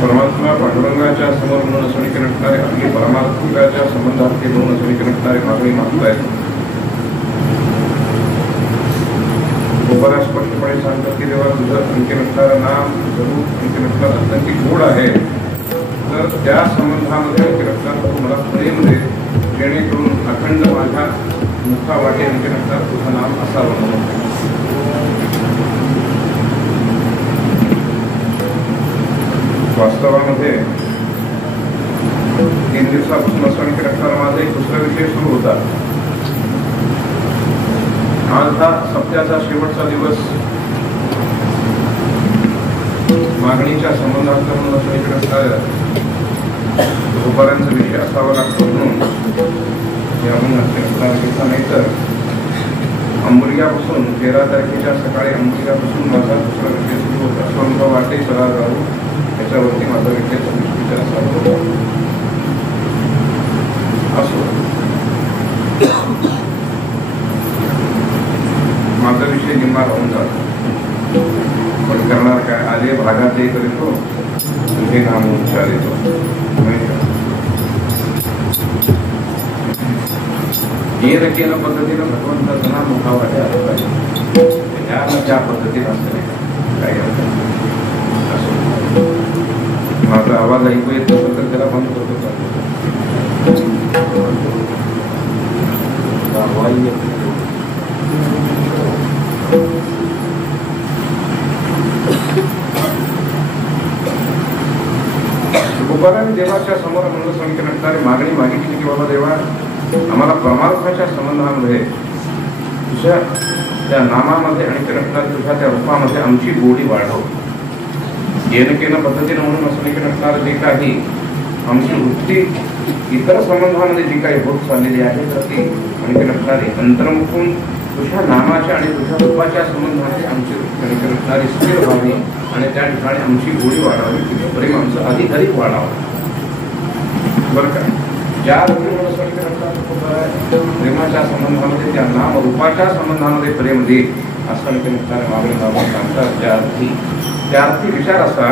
परमात्मा पांडुरंगाच्या समोर म्हणून असणीके नटणारे आपली परमात्मिकाच्या संबंधात ते दोन असणीके नटणारे मागणी मागतायत. गोपाला स्पष्टपणे सांगतात की देवा तुझं अंकी नटणारं नाम जरूर अंकी नटणारं अत्यंत गोड आहे, तर त्या संबंधामध्ये अंकी नटणार तू मला प्रेम दे, जेणेकरून अखंड माझ्या मुखा वाटे अंकी नटणार तुझं नाम असावं. वास्तवामध्ये 3 दिवसापासून असं असताना माझा एक दुसरा विषय सुरू होता. आज हा सप्त्याचा शेवटचा दिवस मागणीच्या संबंधात म्हणून असं इकडे असणाऱ्या दुपारांचा विषय असावा लागतो म्हणून नाही तर अंबुर्ग्यापासून 13 तारखेच्या सकाळी अंबुर्ग्यापासून माझा दुसरा विषय सुरू होता. स्वतः वाटे सरा राहू याच्यावरती माझा विषय विचार असावा होता. असो, माझा विषय निम्मा राहून जातो. पण करणार काय, आले भागात हे करीतो हे नाम उच्चार येतो. येणं केलं पद्धतीनं भगवंताचं नाम मुखामध्ये आलं पाहिजे. त्या पद्धतीनं असं काही असो, माझा आवाज ऐकू येत नसेल तर त्याला बंद करतो. तुकोबाराने देवाच्या समोर म्हणून सांगितले मागणी मागितली की बाबा देवा, आम्हाला परमार्थाच्या संबंधामध्ये तुझ्या त्या नामामध्ये आणि तुझ्या त्या रूपामध्ये आमची गोडी वाढव. येणं केलं पद्धतीनं म्हणून असं निकटणार जे काही आमची वृत्ती इतर संबंधामध्ये जी काही होत चाललेली आहे तर ती आणि नसणारी अंतर्मुखून तुझ्या नामाच्या आणि तुझ्या रूपाच्या संबंधामध्ये आमची वृत्ती नसणारी स्थिर व्हावी आणि त्या ठिकाणी आमची गोडी वाढावी, तिथे प्रेम आमचं अधिक वाढावं. बरं का, ज्या प्रेमाच्या संबंधामध्ये त्या नाम रूपाच्या संबंधामध्ये प्रेम दे असं मागणी सांगतात. त्या अर्थी विचार असा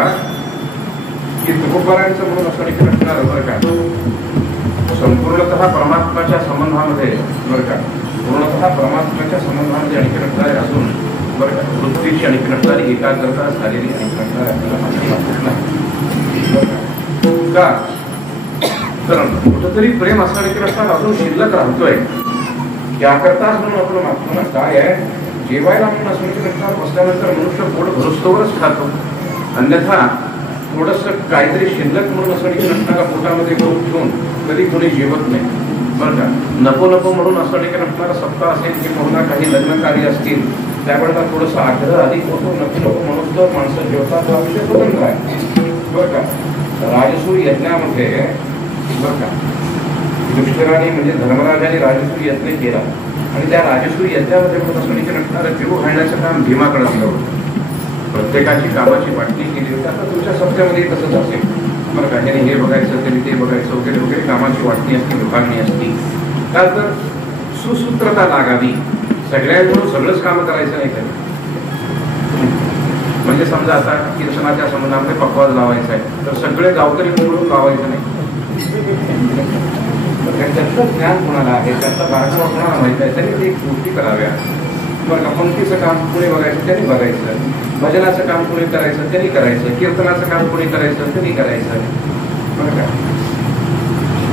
की तुकोबारांचं म्हणून असं नसणार बरं का, संपूर्णतः परमात्म्याच्या संबंधामध्ये बरं का, पूर्णतः परमात्म्याच्या संबंधामध्ये आणखी नसणारे असून बरं का, वृत्तीची आणखी नसणारी एकाग्रता झालेली आणखी नसणारे आपल्याला माहिती वाटत नाही का. तर कुठंतरी प्रेम असं आणखी नसणार अजून शिल्लक राहतोय. त्याकरताच म्हणून आपलं मागतो काय आहे, जेवायला आपण असं नसणार बसल्यानंतर मनुष्य पोट भरस्तोवरच खातो, अन्यथा थोडस काहीतरी शिल्लक म्हणून असं नसणारा पोटामध्ये करून ठेवून कधी कोणी जेवत नाही. बरं का, नको नको म्हणून असं नसणारा सप्ताह असेल किंवा काही लग्न कार्य असतील त्यावेळेला थोडंसं आग्रह अधिक होतो. नको नको म्हणून तर माणसं जेवतात हा विषय स्वतंत्र आहे. बरं का, राजसूय यज्ञामध्ये बरं का युधिष्ठिराने म्हणजे धर्मराजाने राजसूय यज्ञ केला आणि त्या राजसूय यज्ञामध्ये असं नसणारं जीव घालण्याचं काम भीमाकडे दिलं होतं. प्रत्येकाची कामाची वाटणी केली होती. आता तुमच्या सप्त्यामध्ये तसंच असेल बरं का, त्याने हे बघायचं त्याने ते बघायचं वगैरे वगैरे कामाची वाटणी असते, विभागणी असते. का तर सुसूत्रता लागावी, सगळ्यांकडून सगळंच काम करायचं नाही का. म्हणजे समजा आता कीर्तनाच्या संबंधामध्ये पक्वाज लावायचा आहे तर सगळे गावकरी मिळून लावायचं नाही. त्याचं ज्ञान कोणाला आहे, त्याचा बारकावा कोणाला माहित आहे, त्यांनी ते गोष्टी कराव्या. बरं का, पंक्तीचं काम कोणी बघायचं त्यांनी बघायचं, भजनाचं काम कोणी करायचं त्यांनी करायचं, कीर्तनाचं काम कोणी करायचं त्यांनी करायचं. बरं का,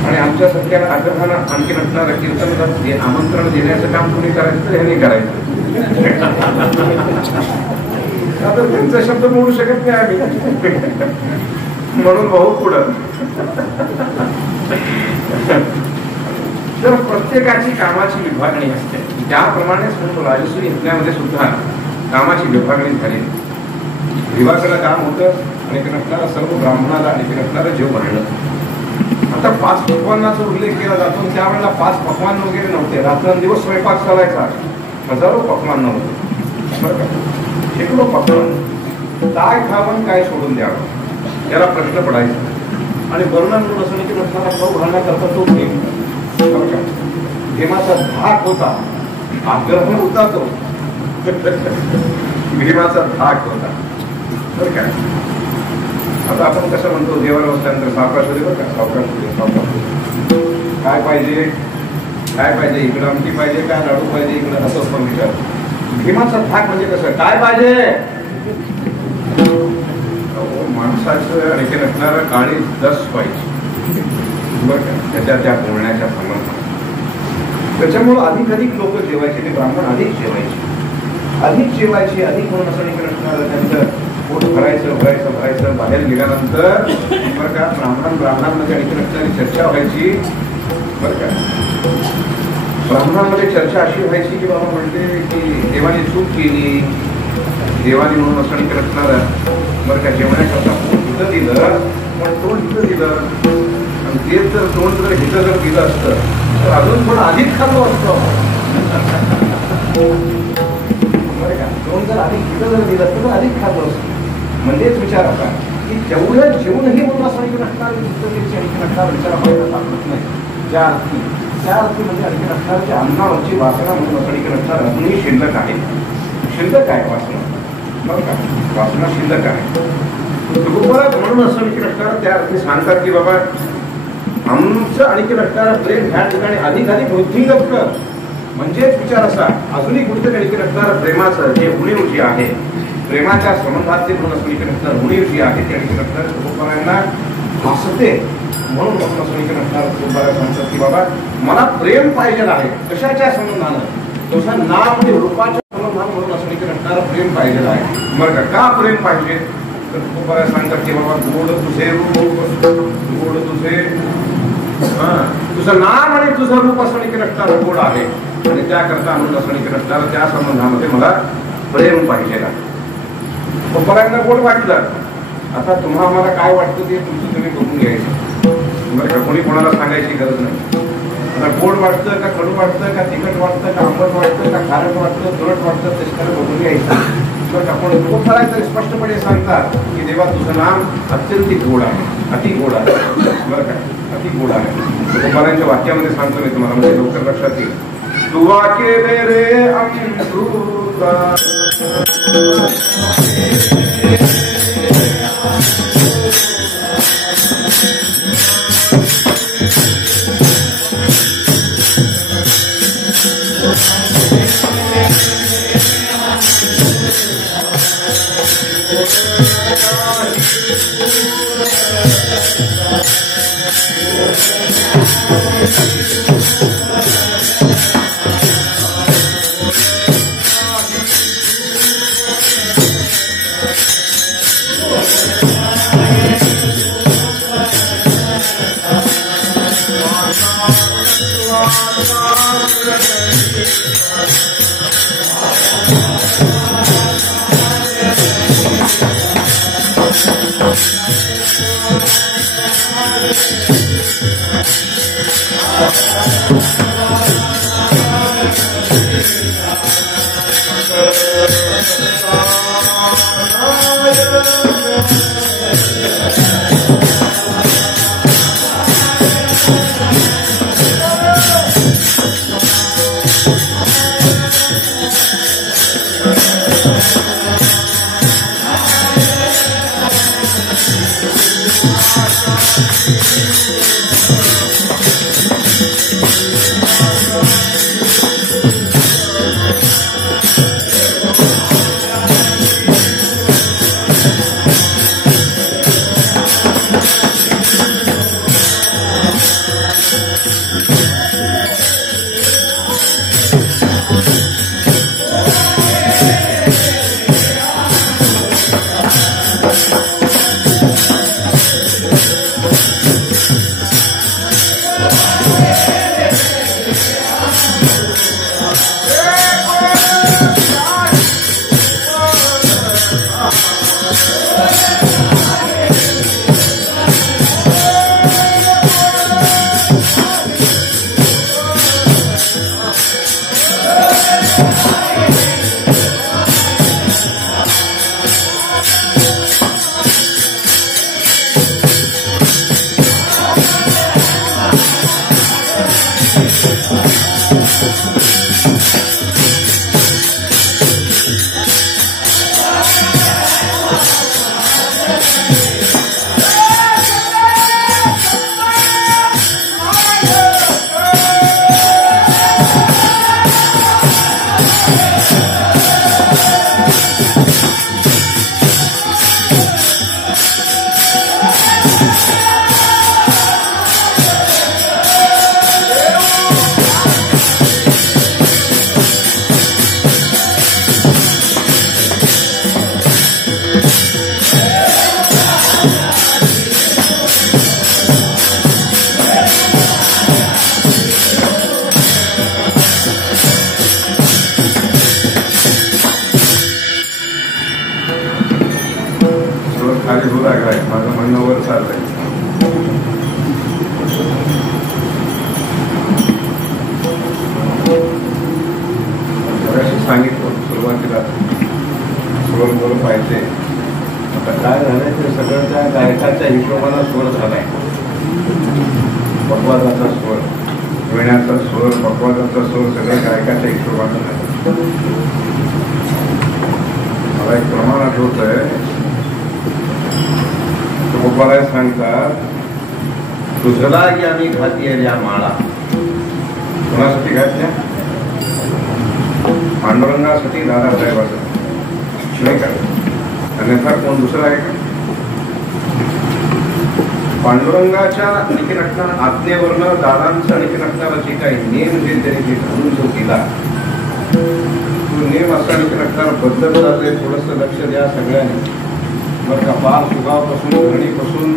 आणि आमच्या सगळ्याला आग्रहानं आणखी नसणारं कीर्तन आमंत्रण देण्याचं काम कोणी करायचं तर ह्यांनी करायचं. आता त्यांचा शब्द मोडू शकत नाही आम्ही म्हणून भाऊ पुढं. तर प्रत्येकाची कामाची विभागणी असते. त्याप्रमाणेच म्हणतो राजसूय यज्ञामध्ये सुद्धा कामाची विभागणी झाली. विभागाला काम होतं आणि नसणारा सर्व ब्राह्मणाला आणि नसणारं जेव भरलं. आता 5 पक्वांनाचा उल्लेख केला जातो. त्यावेळेला 5 पक्वान वगैरे नव्हते. रात्रंदिवस स्वयंपाक चालायचा, हजारो पक्वान नव्हतं. बरं का, शेकडो पक्वान. काय खावं काय सोडून द्यावं याला प्रश्न पडायचा. आणि वर्णन म्हणून असं की नसणारा खाऊ घालण्याकरता तो भीम बरं का, भीमाचा धाक होता, आग्रह होता तो भीमाचा धाक होता. बरं काय, आता आपण कसं म्हणतो देवाला बसल्यानंतर सावकाश होते बरं का, सावकाश होते सावकाश काय पाहिजे काय पाहिजे, इकडं आमटी पाहिजे काय लाडू पाहिजे इकडं, असं पण विचार. भीमाचा धाक म्हणजे कसं, काय पाहिजे माणसाचं आणखी नसणारं काळी दस पाहिजे. बरं का, त्या बोलण्याच्या संबंधात त्याच्यामुळं अधिक लोक जेवायचे, ते ब्राह्मण अधिक जेवायचे अधिक म्हणून असं नसणारं त्यांचं पोट भरायचं बाहेर गेल्यानंतर बरं का ब्राह्मणांमध्ये आणखी नसणारी चर्चा व्हायची बरं का. ब्राह्मणांमध्ये चर्चा अशी व्हायची की बाबा म्हणते की देवाने चूक केली, देवाने म्हणून असं आणखी नसणारं बरं का जेवण्याकरता पोट हिथं दिलं पण तोंड हिथं दिलं आणि तेच जर तोंड जर हिथं जर दिलं असतं तर अजून थोडं अधिक खाल्लं असतं बरं का. तोंड जर अधिक हिथं जर दिलं असतं तर अधिक खाल्लं असतं. म्हणजेच विचार असा की जेवढं जेवणही म्हणून असं आणखी नसणार पुस्तकाची आणखी नसणार विचार व्हायला सापडत नाही. त्या अर्थी म्हणजे आणखी नसणार की अन्नावरची वासना म्हणून असं आणखी नसणार अजूनही शिल्लक आहे वासना बरं का. वासना शिल्लक आहे म्हणून असं आणखी नसणार. त्या अर्थी सांगतात की बाबा आमचं आणखी नसणारं प्रेम ह्या ठिकाणी अधिक वृद्धिंगत कर. म्हणजेच विचार असा अजूनही कुठेतरी आणखी नसणारं प्रेमाचं जे उणीव जी आहे प्रेमाच्या संबंधातली म्हणून असं आणखी नसणार उणीव जी आहे ती आणखी नसणार तुकोबारायांना भासते. म्हणून असं आणखी नसणार तुकोबारा सांगतात की बाबा मला प्रेम पाहिजे आहे. कशाच्या संबंधानं? तुझं नाम आणि रूपाच्या संबंधानं म्हणून असं आणखी नसणारं प्रेम पाहिजे आहे. बरं का प्रेम पाहिजे तर तुकोबारा सांगतात की बाबा गोड तुझे रूप गोड तुझे तुझं नाम आणि तुझं रूप असं आणखी नसणारं गोड आहे आणि त्याकरता आनंद असं आणखी नसणारं त्या संबंधामध्ये मला प्रेम पाहिजे आहे. तुकोबारांना गोड वाटलं. आता आम्हाला काय वाटतं ते तुमचं तुम्ही बघून घ्यायचं बरं का. कोणी कोणाला सांगायची गरज नाही. आता गोड वाटतं का कडू वाटतं का तिखट वाटतं का आंबट वाटतं का खारट वाटतं तुरट वाटतं त्याच्याकडे बघून घ्यायचं बरं का. पण तुकोबाराय तर स्पष्टपणे सांगतात की देवा तुझं नाम अत्यंत गोड आहे अति गोड आहे बरं का अति गोड आहे. तुकोबारांच्या वाक्यामध्ये सांगतो मी तुम्हाला म्हणजे लवकर लक्षात येईल. तुवा केले रे अमृता खाली होऊ लागलाय, माझं म्हणणं वर चाललंय. सांगितलं सुरुवातीला स्वर बोल पाहिजे. आता काय झालंय ते सगळं त्या गायकाच्या हिशोबाला स्वर झालाय. पकवाजाचा स्वर, विण्याचा स्वर, पकवाजाचा स्वर सगळं गायकाच्या हिशोबानं झालं. मला एक प्रमाण आठवत आहे, गोपाळाय सांगतात, तुझला की आम्ही घातल्या माळा. कोणासाठी घातल्या? पांडुरंगासाठी, दादासाहेबासाठी नाही का? अन्यथा कोण दुसरा आहे का? पांडुरंगाच्या आणखी नटणार आज्ञेवरनं दादांचं आणखी नटणारा जे काही नेम जे त्यांनी घालून जो केला, तो नेम असा आणखी नटणारा बदलत जाते. थोडंसं लक्ष द्या सगळ्यांनी बरं का. पार सुगावपासून धरणीपासून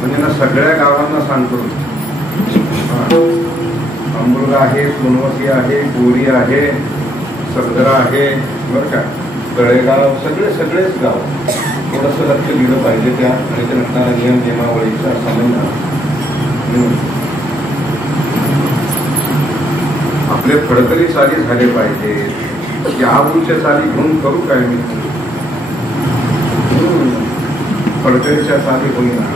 म्हणजे ना सगळ्या गावांना सांगतो. अंबुर्गा आहे, सोनवती आहे, गोरी आहे, सदरा आहे बरं का, तळेगाव, सगळेच गाव थोडंसं लक्ष दिलं पाहिजे त्या आणि ते नसणाऱ्या नियम नियमावळीचा संबंध. आपले फडकरी चाली झाले पाहिजे. या आबूच्या चाली घेऊन करू काय मी? फडकरीच्या चाली होईना.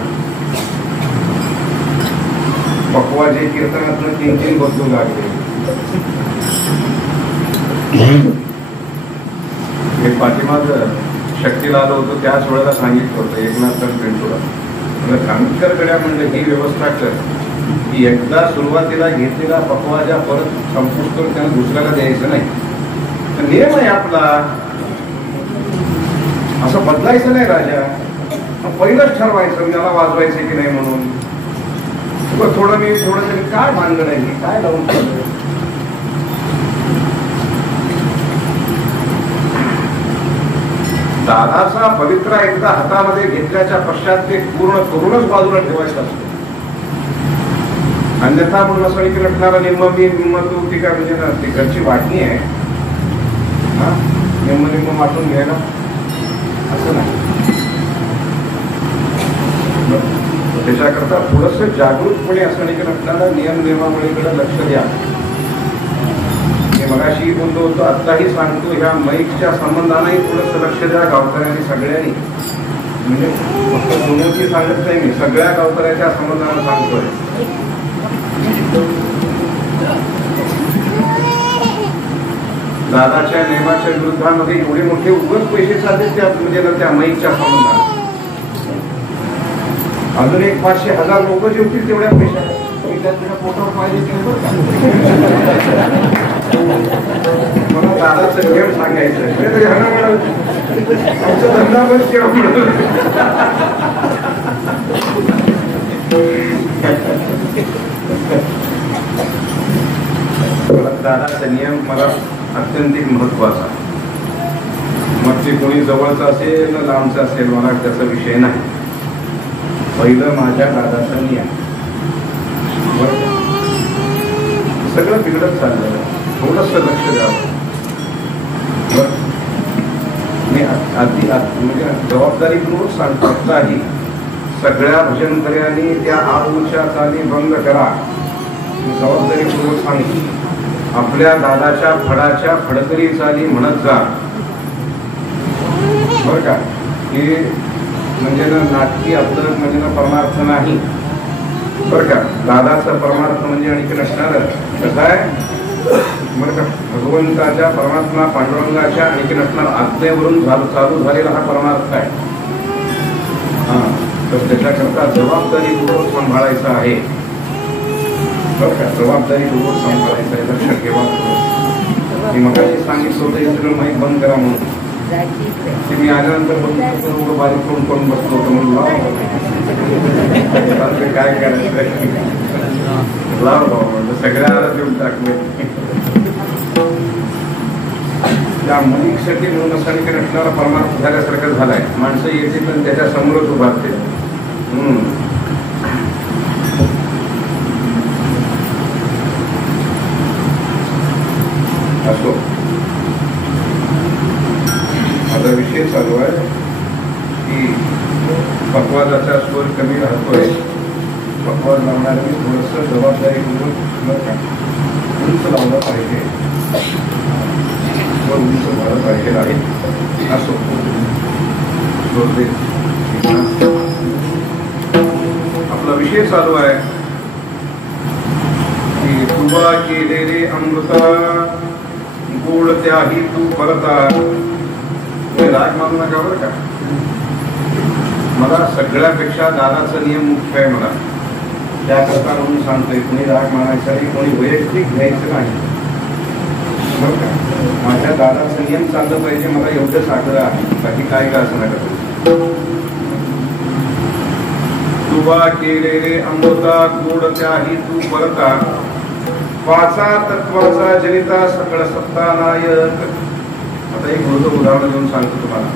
पकवाजे कीर्तनातून 3-3 बदलू लागले. मी पाठीमाग शक्तीला आलो होतो त्याच वेळेला सांगितलं होतं एकनाथ पिंटूला, म्हणजे कामतकरकडे म्हणजे ही व्यवस्था कर की एकदा सुरुवातीला घेतलेला पकवाजा परत संपुष्ट करून त्यांना दुसऱ्याला द्यायचं नाही. तर नियम आहे आपला, असं बदलायचं नाही राजा. पहिलंच ठरवायचं मला वाजवायचं की नाही म्हणून. थोडं तरी काय भानगड आहे, काय लावून दादाचा पवित्रा एकदा हातामध्ये घेतल्याच्या पश्चात ते पूर्ण करूनच बाजूला ठेवायचं असतं. अन्यथा म्हणून असं की रटणारा निम्म तू ती काय म्हणजे ना ती घरची वाटणी आहे, निम्म वाटून घ्यायला असं नाही. त्याच्याकरता थोडंसं जागृतपणे असं नाही की रटणारा नियम नियमावळीकडे लक्ष द्या. मगाशी बोललो होतो, आत्ताही सांगतो, ह्या माईकच्या संबंधानेही थोडंसं लक्ष द्या गावकऱ्यांनी सगळ्यांनी. म्हणजे फक्त पुण्याची सांगत नाही मी, सगळ्या गावकऱ्याच्या संबंधाने सांगतोय. दादाच्या नेमाच्या विरुद्धामध्ये एवढे मोठे उगाच पैसे चालले त्या म्हणजे त्या माईकच्या संबंधाने. अजून एक 500,000 लोक जेवतील तेवढ्या पैशात. तुझ्या पोटावर पाहिजे मला दादाचं घेऊन सांगायचं आमचा धंदा पण केव्हा म्हणून. दादाचा नियम मला अत्यंत महत्वाचा. मग ते कोणी जवळचं असेल ना लांबचं असेल मला त्याचा विषय नाही. पहिलं माझ्या दादाचा नियम. सगळं बिघडत चाललं, थोडंसं लक्ष द्यावं. मी आधी म्हणजे जबाबदारीपूर्वक सांगतो, आत्ताही सगळ्या भजनकर्यांनी त्या आबूच्या चाली बंद करा. जबाबदारीपूर्वक सांगितली. आपल्या दादाच्या फडाच्या फडकरी चाली म्हणत जा बरं का. हे म्हणजे ना नाटकी आपलं म्हणजे ना परमार्थ नाही बरं का. दादाचा परमार्थ म्हणजे आणखी नसणार कसं आहे बरं का. भगवंताच्या परमात्मा पांडुरंगाच्या आणखी नसणार आज्ञेवरून चालू झालेला हा परमार्थ आहे. तर त्याच्याकरता जबाबदारीपूर्वक सांभाळायचं आहे बरं का. जबाबदारीपूर्वक सांभाळायचं आहे, लक्ष ठेवा. मी मगाशी सांगितलं होतं हे सगळं माहीत बंद करा म्हणून. ते मी आल्यानंतर एवढं बारीक करून बसलो होतो म्हणून काय करायचं लाव भाऊ म्हणजे सगळ्याला देऊन टाकले. त्या मुलीसाठी म्हणून असं नटणारा परमार्थ झाल्यासारखं झालाय. माणसं येते पण त्याच्या समोरच उभारते. असो, माझा विषय चालू आहे की पक्वादाचा स्वर कमी राहतोय. पक्वाद लावणाऱ्यांनी थोडंसं जबाबदारी म्हणून उंच लावलं पाहिजे, स्वर उंच झालं पाहिजे आहे. असो आपला विषय चालू आहे की तुबा केलेले अमृता गोड त्याही तू परता. राग मानू नका बरं का. मला सगळ्यापेक्षा दादाचा नियम मुख्य आहे. मला त्याकरता म्हणून सांगतोय, कोणी राग मानायचा नाही, कोणी वैयक्तिक घ्यायचं नाही बरं का. माझ्या दादाचा नियम चाललं पाहिजे, मला एवढंच आग्रह आहे, बाकी काय का असं नका. तुबा केलेले अमृता गोड त्याही तू परता, पाचा तत्वाचा जनिता सकळ सत्ता नायक. आता एक मोठं उदाहरण देऊन सांगतो तुम्हाला.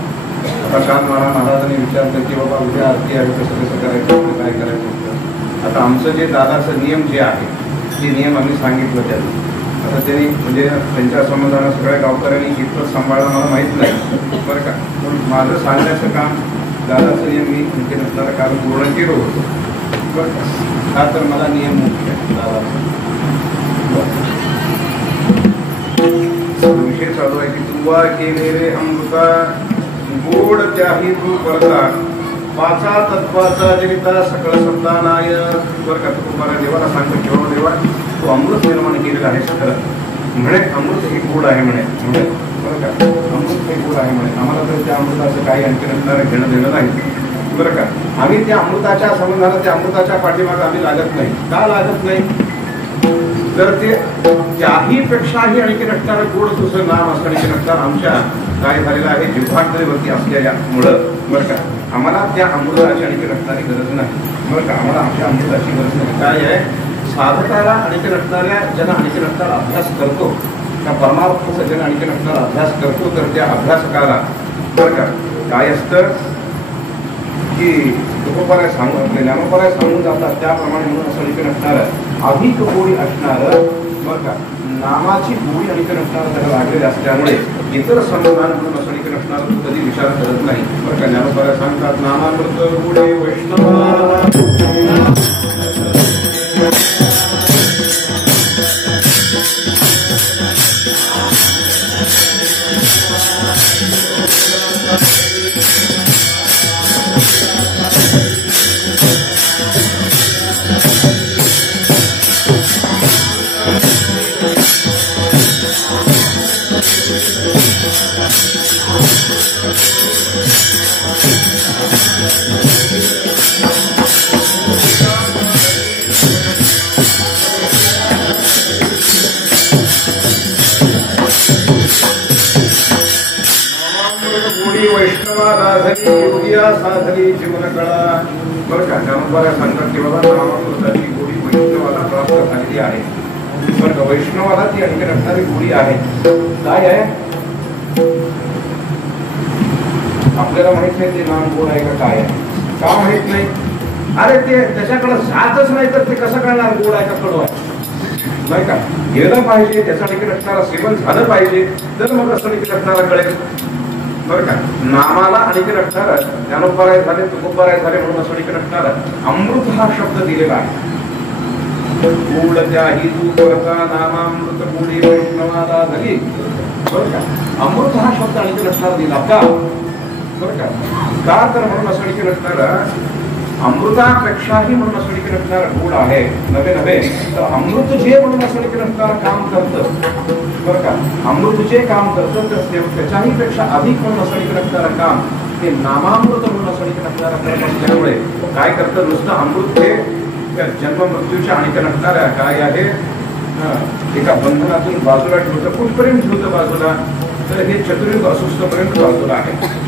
आता काल मला महाराजांनी विचारलं की बाबा उद्या आरती आहे, कसं कसं करायचं, काय करायचं. आता आमचं जे दादाचं नियम जे आहे ते नियम आम्ही सांगितलं त्यांनी. आता त्यांनी म्हणजे त्यांच्या संबंधानं सगळ्या गावकऱ्यांनी इतकं सांभाळणं मला माहीत नाही बरं का. पण माझं सांगण्याचं काम दादाचं नियम मी म्हणजे नसणारं कारण पूर्ण केलं होतं बरं का. हा तर मला नियम मुख्य आहे दादाचा. विषय चालू आहे की तुवा केलेले अमृता गोड त्याही तू परता, पाचा तत्वाचा जनिता सकळ सत्ता नायक. बरं का. तुम्हाला देवाला सांगतो किंवा देवा तू अमृत निर्माण केलेलं आहे खरं म्हणे. अमृत हे गोड आहे म्हणे बरं का. अमृत हे गोड आहे म्हणे. आम्हाला तर त्या अमृताचं काही आणखी नसणारं घेणं देणं नाही बरं का. आम्ही त्या अमृताच्या संबंधानं त्या अमृताच्या पाठीमागे आम्ही लागत नाही. का लागत नाही तर ते त्याही पेक्षाही आणखी नसणारं गोड तुझं नाम असं आणखी नसणार आमच्या काय झालेलं आहे जिव्हांतरीवरती असलेल्यामुळं बरं का. आम्हाला त्या अमृताची आणखी नसणारी गरज नाही बरं का. आम्हाला आमच्या अमृताची गरज नाही. काय आहे साधकाला आणखी नसणाऱ्या ज्यांना आणखी नसणारा अभ्यास करतो, त्या परमार्थाचा ज्यांना आणखी नसणारा अभ्यास करतो, तर त्या अभ्यासकाला बरं का काय असतं की तुकोबाराय सांगून आपले ज्ञानोबाराय सांगून जातात त्याप्रमाणे म्हणून असं आणखी नसणारं अधिक गोडी असणारं बरं का. नामाची गोडी आणखी नसणारं त्याला लागलेले असल्यामुळे इतर समाधान म्हणून असं आणखी नसणारं तू कधी विचार करत नाही बरं का. ज्ञानोबाराय सांगतात नामामृत गुडे वैष्णव. साधली जीवनकळा बरं का. ज्ञानोबाराय सांगतात की बाबा नामामृताची गोडी वैष्णवाला प्राप्त झालेली आहे बरं का. वैष्णवाला ती आणखी नसणारी गोडी आहे. काय आहे आपल्याला माहित नाही ते नाम गोड आहे का काय आहे. का माहित नाही. अरे ते त्याच्याकडे जातच नाही तर ते कसं कळणार गोड आहे का कडू आहे नाही का. गेलं पाहिजे, त्याचा आणखी नसणारा सेवन झालं पाहिजे, तर मग असं आणखी नसणारा कळेल बरं का. नामाला आणखी नसणारं ज्ञानोबाराय झाले, तुकोबाराय झाले म्हणून असं आणखी नसणारं अमृत हा शब्द दिलेला आहे. गोड त्याही तू परता नामामृत गोडी वैष्णवाला झाली बरं का. अमृत हा शब्द आणखी नसणारा दिला का बरं का. तर म्हणून असं आणखी नसणारं अमृतापेक्षाही म्हणून असं आणखी नसणारं गोड आहे नव्हे नव्हे तर अमृत जे म्हणून असं आणखी नसणारं काम करतं बरं का. अमृत जे काम करतं तर त्याच्याही पेक्षा अधिक म्हणून असं आणखी नसणारं काम ते नामामृत म्हणून असं आणखी नसणारं करत असल्यामुळे काय करतं नुसतं अमृत हे जन्म मृत्यूच्या आणखी नसणाऱ्या काय आहे एका बंधनातून बाजूला ठेवतं. कुठपर्यंत ठेवतं बाजूला तर हे चतुर्युग असुस्थपर्यंत बाजूला आहे.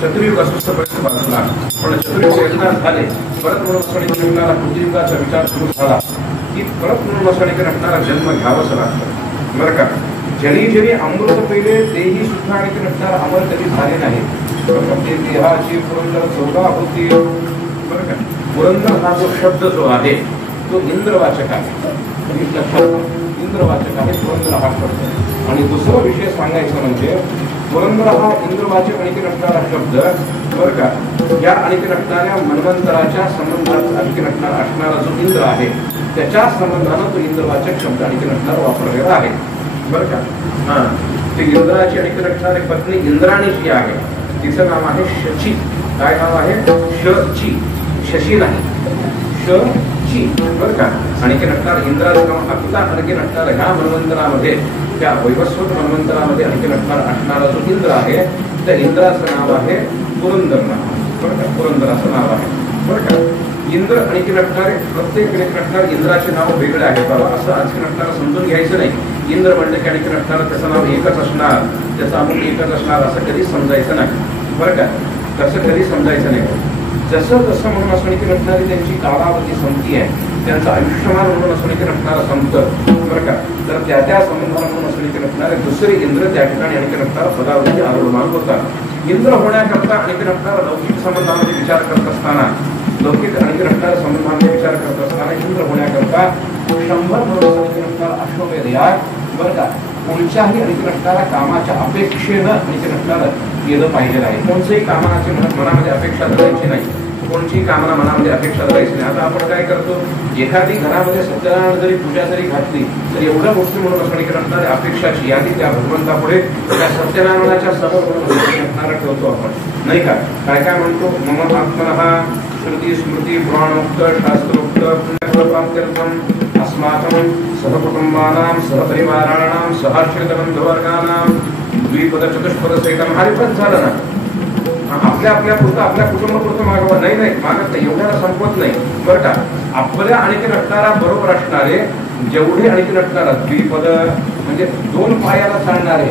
चतुर्युग असुस्थपर्यंत बाजूला पण चतुर्युग एकदा झाले परत म्हणून असं आणखी नसणारा कृतियुगाचा विचार सुरू झाला की परत म्हणून असं आणखी नसणारा जन्म घ्यावंच लागतं बरं का. जरी जरी अमृत पेले तेही सुद्धा आणखी नसणारा अमर कधी झाले नाही बरं का. ते देहाची पुरंदर चौदा होती बरं का. पुरंदर हा जो शब्द जो आहे तो इंद्रवाचक आहे. इंद्रवाचक आहे पुरंदर हा शब्द. आणि दुसरा विषय सांगायचं म्हणजे पुरंदर हा इंद्रवाचक आणखी नसणारा शब्द बरं का या आणखी नटणाऱ्या मन्वंतराच्या संबंधात आणखी नटणारा असणारा जो इंद्र आहे त्याच्या संबंधानं तो इंद्रवाचक शब्द आणखी नटणार वापरलेला आहे बरं का. हा ते इंद्राची आणखी नटणारी पत्नी इंद्राणी जी आहे तिचं नाव आहे शची. काय नाव आहे? शची. शशी नाही, शची बरं का. आणखी नटणार इंद्राचं नाव आता आणखी नटणार ह्या मन्वंतरामध्ये त्या वैवस्वत मन्वंतरामध्ये आणखी नटणार असणारा जो इंद्र आहे त्या इंद्राचं नाव आहे पुरंदर नाव बरं का. पुरंदर असं नाव आहे बरं का. इंद्र आणखी नटणारे प्रत्येक नटणार इंद्राचे नाव वेगळे आहे बाबा असं आणखी नटणारा समजून घ्यायचं नाही. इंद्र म्हणलं की आणखी नटणार त्याचं नाव एकच असणार, त्याचा अमुक एकच असणार असं कधीच समजायचं नाही बरं का. तसं कधी समजायचं नाही. जसं जसं म्हणून असं की नटणारी त्यांची कालावधी संपती आहे, त्यांचं आयुष्यमान म्हणून असं की नटणारा संपतं बरं का. तर त्या त्या संबंधाला म्हणून असं की नटणारे दुसरे इंद्र त्या ठिकाणी आणखी नटणारा पदावधी आरोहमान होतात. इंद्र होण्याकरता आणखी नटणारा लौकिक संबंधामध्ये विचार करत असताना लौकिक आणखी नटणाऱ्या संबंधामध्ये विचार करत असताना इंद्र होण्याकरता 100 म्हणून नटणारा अश्वमेध याग बरं का कोणत्याही आणखी नटणाऱ्या कामाच्या अपेक्षेनं आणखी नटणारं केलं पाहिजे आहे. कोणत्याही कामाची मनामध्ये अपेक्षा धरायची नाही, कोणतीही कामना मनामध्ये अपेक्षा धरायची नाही. आता आपण काय करतो, एखादी घरामध्ये सत्यनारायण जरी पूजा जरी घातली तर एवढ्या गोष्टी म्हणून असं नटणाऱ्या अपेक्षाची यादी त्या भगवंतापुढे त्या सत्यनारायणाच्या समोर नटणारा ठेवतो आपण नाही का. काय काय म्हणतो, मम आत्मनः श्रुती स्मृती पुराणोक्त शास्त्रोक्त पुण्यफलप्राप्त्यर्थम अस्माकं सहकुटुंबानां सहपरिवाराणां सहाश्रितबंधुवर्गानां द्विपद चतुष्पद सहितं हरिपद झालं ना. आपल्या पुरतं आपल्या कुटुंबापुरतं मागवा नाही मागत नाही, एवढ्याला संपत नाही बरं का. आपल्या आणखी नटणारा बरोबर असणारे जेवढे आणखी नटणारा द्विपद म्हणजे 2 पायाला चालणारे,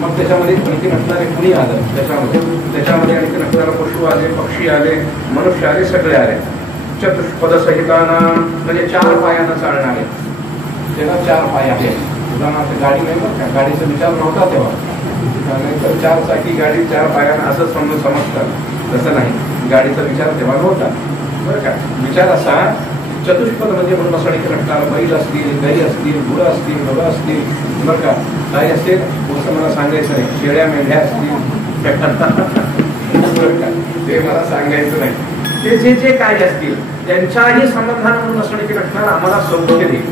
मग त्याच्यामध्ये आणखी नटणारे कुणी आलं त्याच्यामध्ये आणखी नटणारा पशु आले, पक्षी आले, मनुष्य आले, सगळे आले. चतुष्पद सहिताना म्हणजे 4 पायानं चालणारे, त्याला 4 पाय आहेत. उदाहरणार्थ गाडी नाही बरं का, गाडीचा विचार नव्हता तेव्हा, तर 4 चाकी गाडी 4 पायानं असं समजतात, तसं नाही, गाडीचा विचार तेव्हा नव्हता बरं का. विचार असा चतुष्पद म्हणजे म्हणून असं आणखी नटणारा बैल असतील, गाई असतील, गुरं असतील, मुलं असतील बरं का. काही असेल असं मला सांगायचं नाही, शेळ्या मेंढ्या असतील बरं का, ते मला सांगायचं नाही. ते जे काय असतील त्यांच्याही संबंधानं म्हणून असं आणखी नटणार आम्हाला सौख्य दे.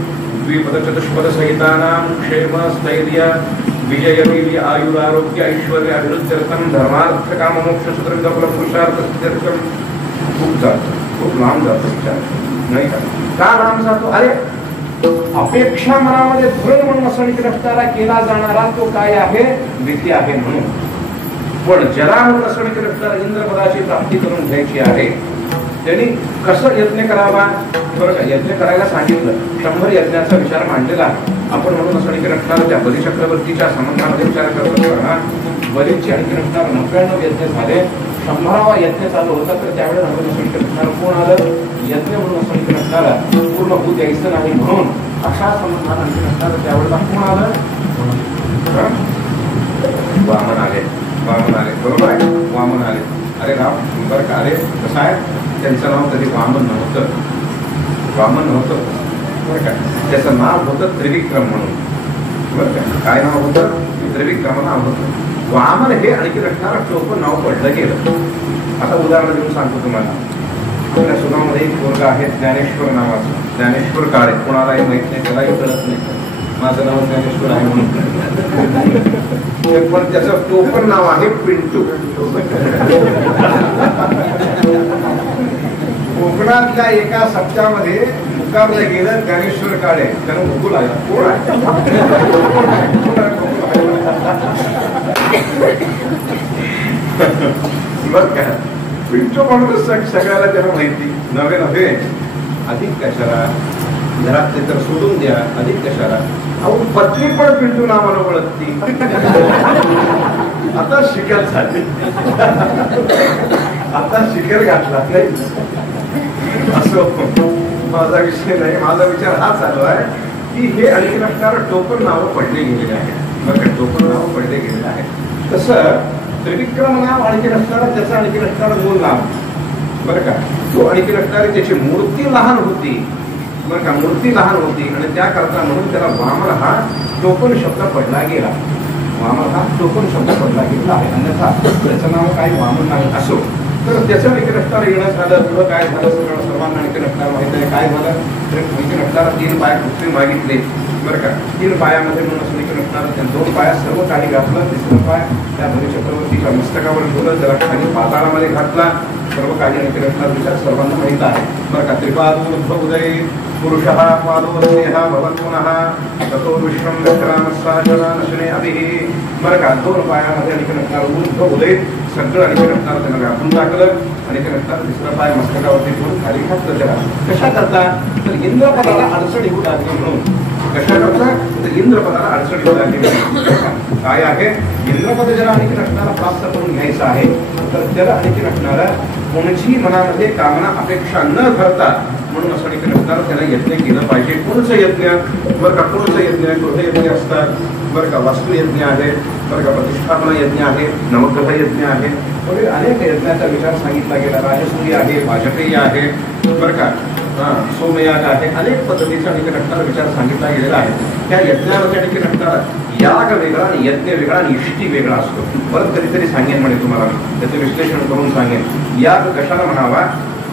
द्विपद चतुष्पद सहितानां क्षेम स्थैर्य विजय वीर्य आयुर आरोग्य ऐश्वर्य अभिवृद्ध्यर्थम धर्मार्थ काम मोक्ष चतुर्विध पुरुषार्थ सिद्ध्यर्थम. खूप जातो, खूप लांब जातो विचार नाही का लांब जातो. अरे अपेक्षा मनामध्ये धरून म्हणून असं नटणारा केला जाणारा तो काय आहे, विद्या आहे म्हणून. पण ज्याला म्हणून असं नटणारा इंद्रपदाची प्राप्ती करून घ्यायची आहे त्यांनी कसं यज्ञ करावा बरं का. यज्ञ करायला सांगितलं, 100 यज्ञाचा विचार मांडलेला आहे. आपण म्हणून असं नटणारा त्या बली चक्रवर्तीच्या संबंधामध्ये विचार करत असताना बलीची आणखी नटणार 99 यज्ञ झाले, 100वा यज्ञ चालू होता. तर त्यावेळेला म्हणून नटणार कोण आलं, यज्ञ म्हणून असं नटणारा पूर्ण होत यायचं नाही म्हणून अशा संबंधात आणखी नटणार त्यावेळेला कोण आलं, वामन आले बरोबर आहे, वामन आले. अरे राम बरं का. अरे कसं आहे, त्यांचं नाव कधी वामन नव्हतं बरं का. त्याचं नाव होतं त्रिविक्रम म्हणून बरं का. काय नाव होतं, त्रिविक्रम नाव होतं. वामन हे आणखी नटणारा टोपण नाव पडलं गेलं. आता उदाहरण देऊन सांगतो तुम्हाला. आपल्या सुनामध्ये एक पोरगा आहे ज्ञानेश्वर नावाचं, ज्ञानेश्वर काळे. कोणालाही माहित नाही, त्यालाही कळत नाही माझं नाव ज्ञानेश्वर आहे म्हणून, पण त्याचं टोपण नाव आहे पिंटू. कोकणातल्या एका सप्त्यामध्ये मुकाबलं गेलं ज्ञानेश्वर काळे, त्यानं मुकुल आला. कोण आहे बर का. पिंटू म्हणून सगळ्याला त्याला माहिती. नव्हे अधिक कशाला, घरात ते तर सोडून द्या, अधिक कशाला. अहो पत्नी पण पिंटू नावानं ओळखती. आता शिकर झाली, आता शिकर घातला नाही असं माझा विषय नाही. माझा विचार हा चालू आहे की हे आणखी नटणारं टोपण नावं पडले गेलेले आहे बरं का. टोपण नावं पडले गेलेले आहे. तसं त्रिविक्रम नाव आणखी नटणारं त्याचं आणखी नटणारं मूळ नाव बरं का. तो आणखी नटणारी त्याची मूर्ती लहान होती बरं का, मूर्ती लहान होती आणि त्याकरता म्हणून त्याला वामन हा टोपण शब्द पडला गेला. वामन हा टोपण शब्द पडला गेला आहे, अन्यथा त्याचं नाव काही वामन नाही. असो तर त्याचं आणखी नसणार येणं झालं, पुढं काय झालं सगळं सर्वांना आणखी नसणार माहिती आहे. काय झालं तर आणखी नसणारा 3 पाय पृथ्वी मागितले बरं का. 3 पायामध्ये म्हणून असं आणखी नसणार त्या 2 पायात सर्व काही घातलं. 3रा पाय त्या बलिचक्रवर्तीच्या मस्तकावर ठेवलं, त्याला खाली पाताळामध्ये घातला. सर्व काही आणखी नसणार विचार सर्वांना माहित आहे बरं का. त्रिपादोद्भवोदय पुरुषः पादोस्नेह भवत्पुनः ततो विश्वं विक्रामस्साजनानशने अभिः बरं का. 2 पायामध्ये आणखी नसणार ऊर्ध्व उदय सगळं आणखी नसणार त्याला व्यापून टाकलं. आणखी नसणार 3रा पाय मस्तकावरती ठेवून खाली घातलं. त्याला कशा करता तर इंद्रपदाला अडचण येऊ लागली म्हणून. कशा करता तर इंद्रपदाला अडचण येऊ लागली म्हणून. काय आहे इंद्रपद ज्याला आणखी नसणारा प्राप्त करून घ्यायचं आहे तर त्याला आणखी नसणारा कोणाची मनामध्ये कामना अपेक्षा न धरता म्हणून असं आणखी नसणारा त्याला यज्ञ केलं पाहिजे. कोणचं यज्ञ बरं का. कोणचं यज्ञ गृहयज्ञ असतात बरं का. वास्तुयज्ञ आहे बरं का. प्रतिष्ठापना यज्ञ आहे, नवग्रह यज्ञ आहे, वगैरे अनेक यज्ञाचा विचार सांगितला गेला. राजसूय आहे, वाजपेयी आहे बरं का. सोमयाग आहे, अनेक पद्धतीचा आणखी नसणारा विचार सांगितला गेलेला आहे. त्या यज्ञामध्ये आणखी नसणारा याग वेगळा आणि यज्ञ वेगळा आणि इष्टी वेगळा असतो. परत कधीतरी सांगेन म्हणे तुम्हाला, त्याचं विश्लेषण करून सांगेन. याग कशाला म्हणावा,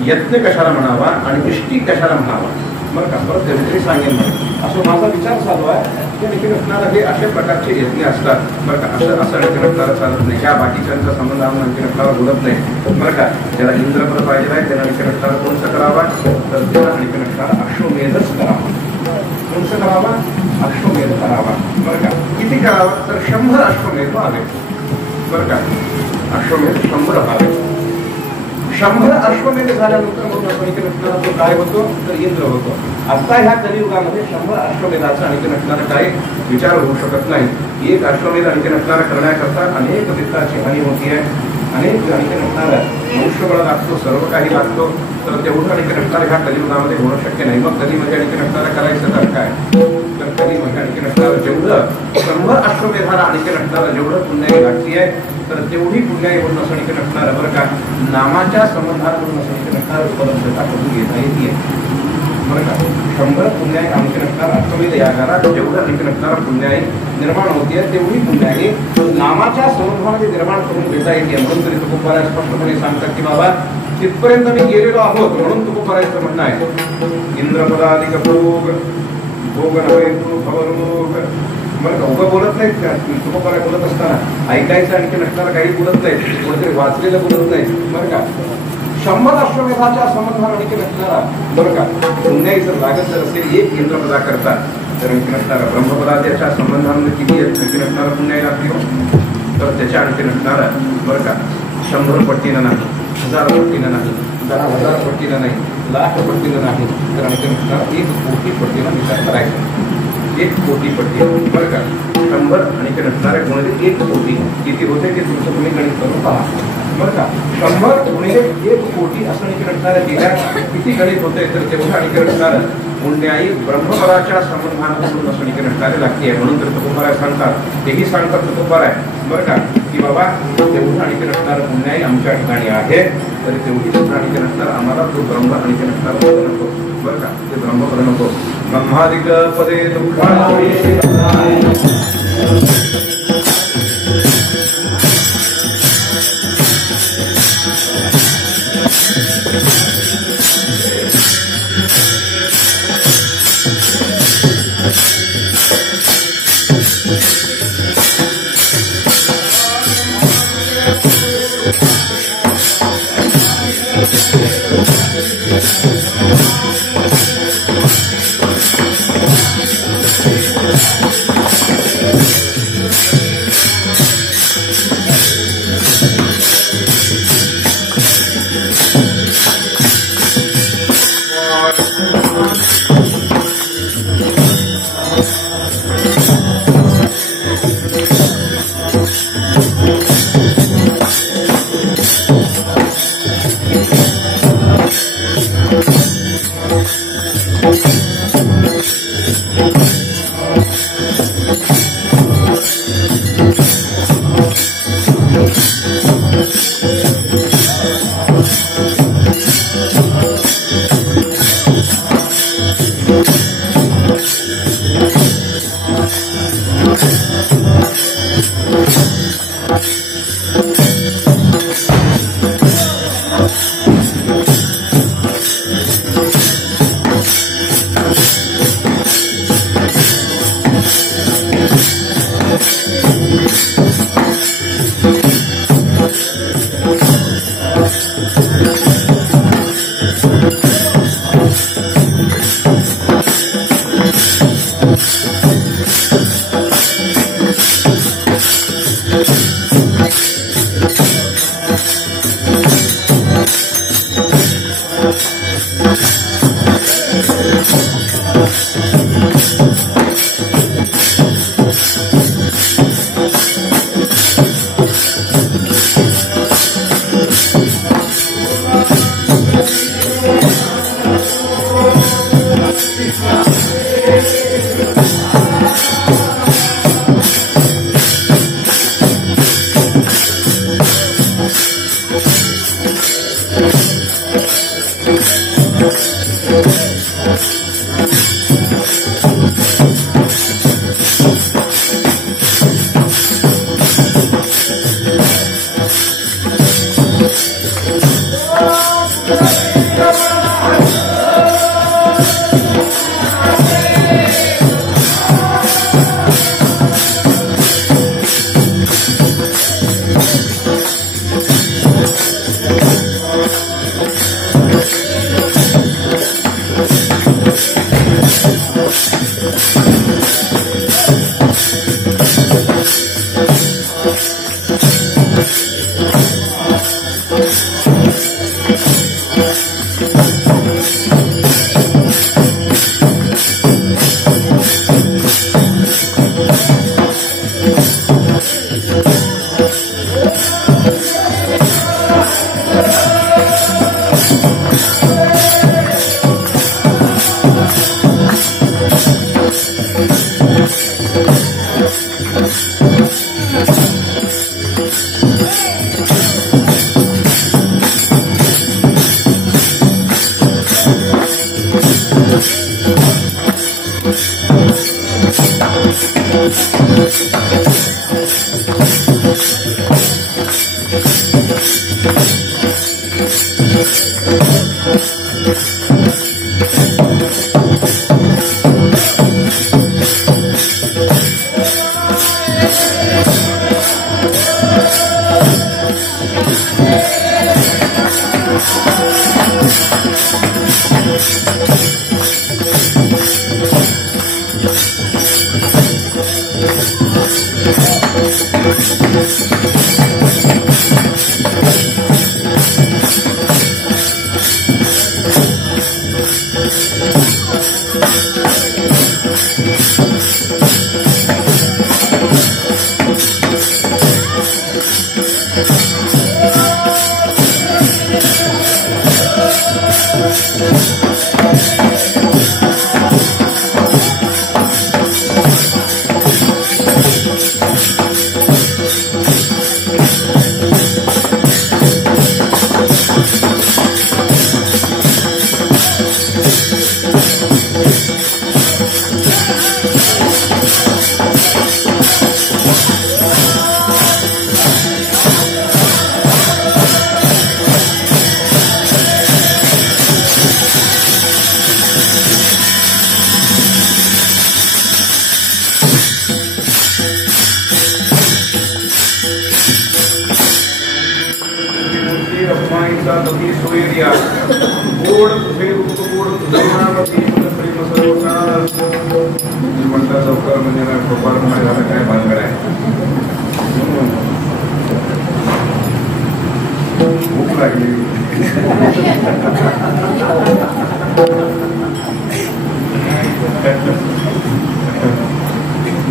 यज्ञ कशाला म्हणावा आणि इष्टी कशाला म्हणावा बरं का. परत कधीतरी सांगेन म्हणे. असं माझा विचार चालू आहे. ते आणखी नसणारा हे अशा प्रकारचे यज्ञ असतात बरं का. असं आणखी नसणारा चालत नाही. ह्या बाकीच्यांचा संबंध आणून आणखी नसणारा बोलत नाही बरं का. ज्याला इंद्रपद पाहिजे आहे त्याला आणखी नसणारा कोणचं करावा तर त्याला आणखी नसणारा अश्वमेधच करावा. कोणचं करावा अश्वमेध करावा बरं का. किती करावा तर 100 अश्वमेध हवे बरं का. अश्वमेध 100 हवे. 100 अश्वमेध झाल्यानंतर मग आणखी नसणारा तो काय होतो तर इंद्र होतो. आता ह्या कलियुगामध्ये 100 अश्वमेधाचा आणखी नसणारा काही विचार होऊ शकत नाही. एक अश्वमेध आणखी नसणारा करण्याकरता अनेक वित्ताची हानी होती आहे. अनेक आणखी नसणारा मनुष्यबळ लागतो, सर्व काही लागतो. तर तेवढं आणखी नसणारा ह्या कलियुगामध्ये होणं शक्य नाही. मग कलीमध्ये आणखी नसणारा करायचं तर काय तर कलीमध्ये आणखी नसणारं जेवढं 100 अश्वमेधाला आणखी नसणारं जेवढं पुण्याई लागती आहे तर तेवढी पुण्याई म्हणून असं आणखी नसणारं बरं का. नामाच्या संबंधात म्हणून असं आणखी नसणारं उपलब्धता करून घेता येते बरं का. 100 पुण्याई आणखी नसणारा अश्वमेध यागाला जेवढं आणखी नसणारा पुण्याई निर्माण होते तेवढी पुण्याई नामाच्या संबंधामध्ये निर्माण करून घेता येते. म्हणून तरी तुकोबाराय स्पष्टपणे सांगतात की बाबा तिथपर्यंत मी गेलेलो आहोत म्हणून तुकोबारायचं म्हणणं आहे. इंद्रपदाधिक भोग भोग नव्हे तू भवरोग बरं का. उभं बोलत नाहीत का तुकोबाराय बोलत असताना ऐकायचं आणखी नसणारा काही बोलत नाही, कोणतरी वाचलेलं बोलत नाही बरं का. 100 अश्वमेधाच्या संबंधाला आणखी नसणारा बरं का पुण्याई जर लागत जर असेल एक इंद्रपदा करता तर आणखी नसणारा ब्रह्मपदाच्या संबंधामध्ये किती आणखी नसणारा पुण्याई लागते तर त्याच्या आणखी नसणारा बरं का 100 पट्टीनं नाही, 1000 पट्टीनं नाही, 10,000 पट्टीनं नाही, लाख पट्टीनं नाही तर आणखी नसणारा 1 कोटी पट्टीनं विचार करायचा. 1 कोटी पट्टी बरं का. 100 आणखी नसणारे गुणिले 1 कोटी किती होते ते तुमचं तुम्ही गणित करून पहा बरं का. 100 गुणिले 1 कोटी असं आणखी नसणाऱ्या गेल्या किती गणित होते तर तेवढं आणखी नसणारं पुण्याई ब्रह्मपदाच्या संबंधानं असं आणखी नसणारे लागते. म्हणून तर तुकोबाराय सांगतात, तेही सांगतात तुकोबाराय बरं का की बाबा तेवढं आणखी नसणारं पुण्याई आमच्या ठिकाणी आहे तरी तेवढी सुद्धा आणखी नसणारं आम्हाला तो ब्रह्म आणखी नसणारं नको बरं का. ते ब्रह्मपद नको. ब्रह्मादिक पदे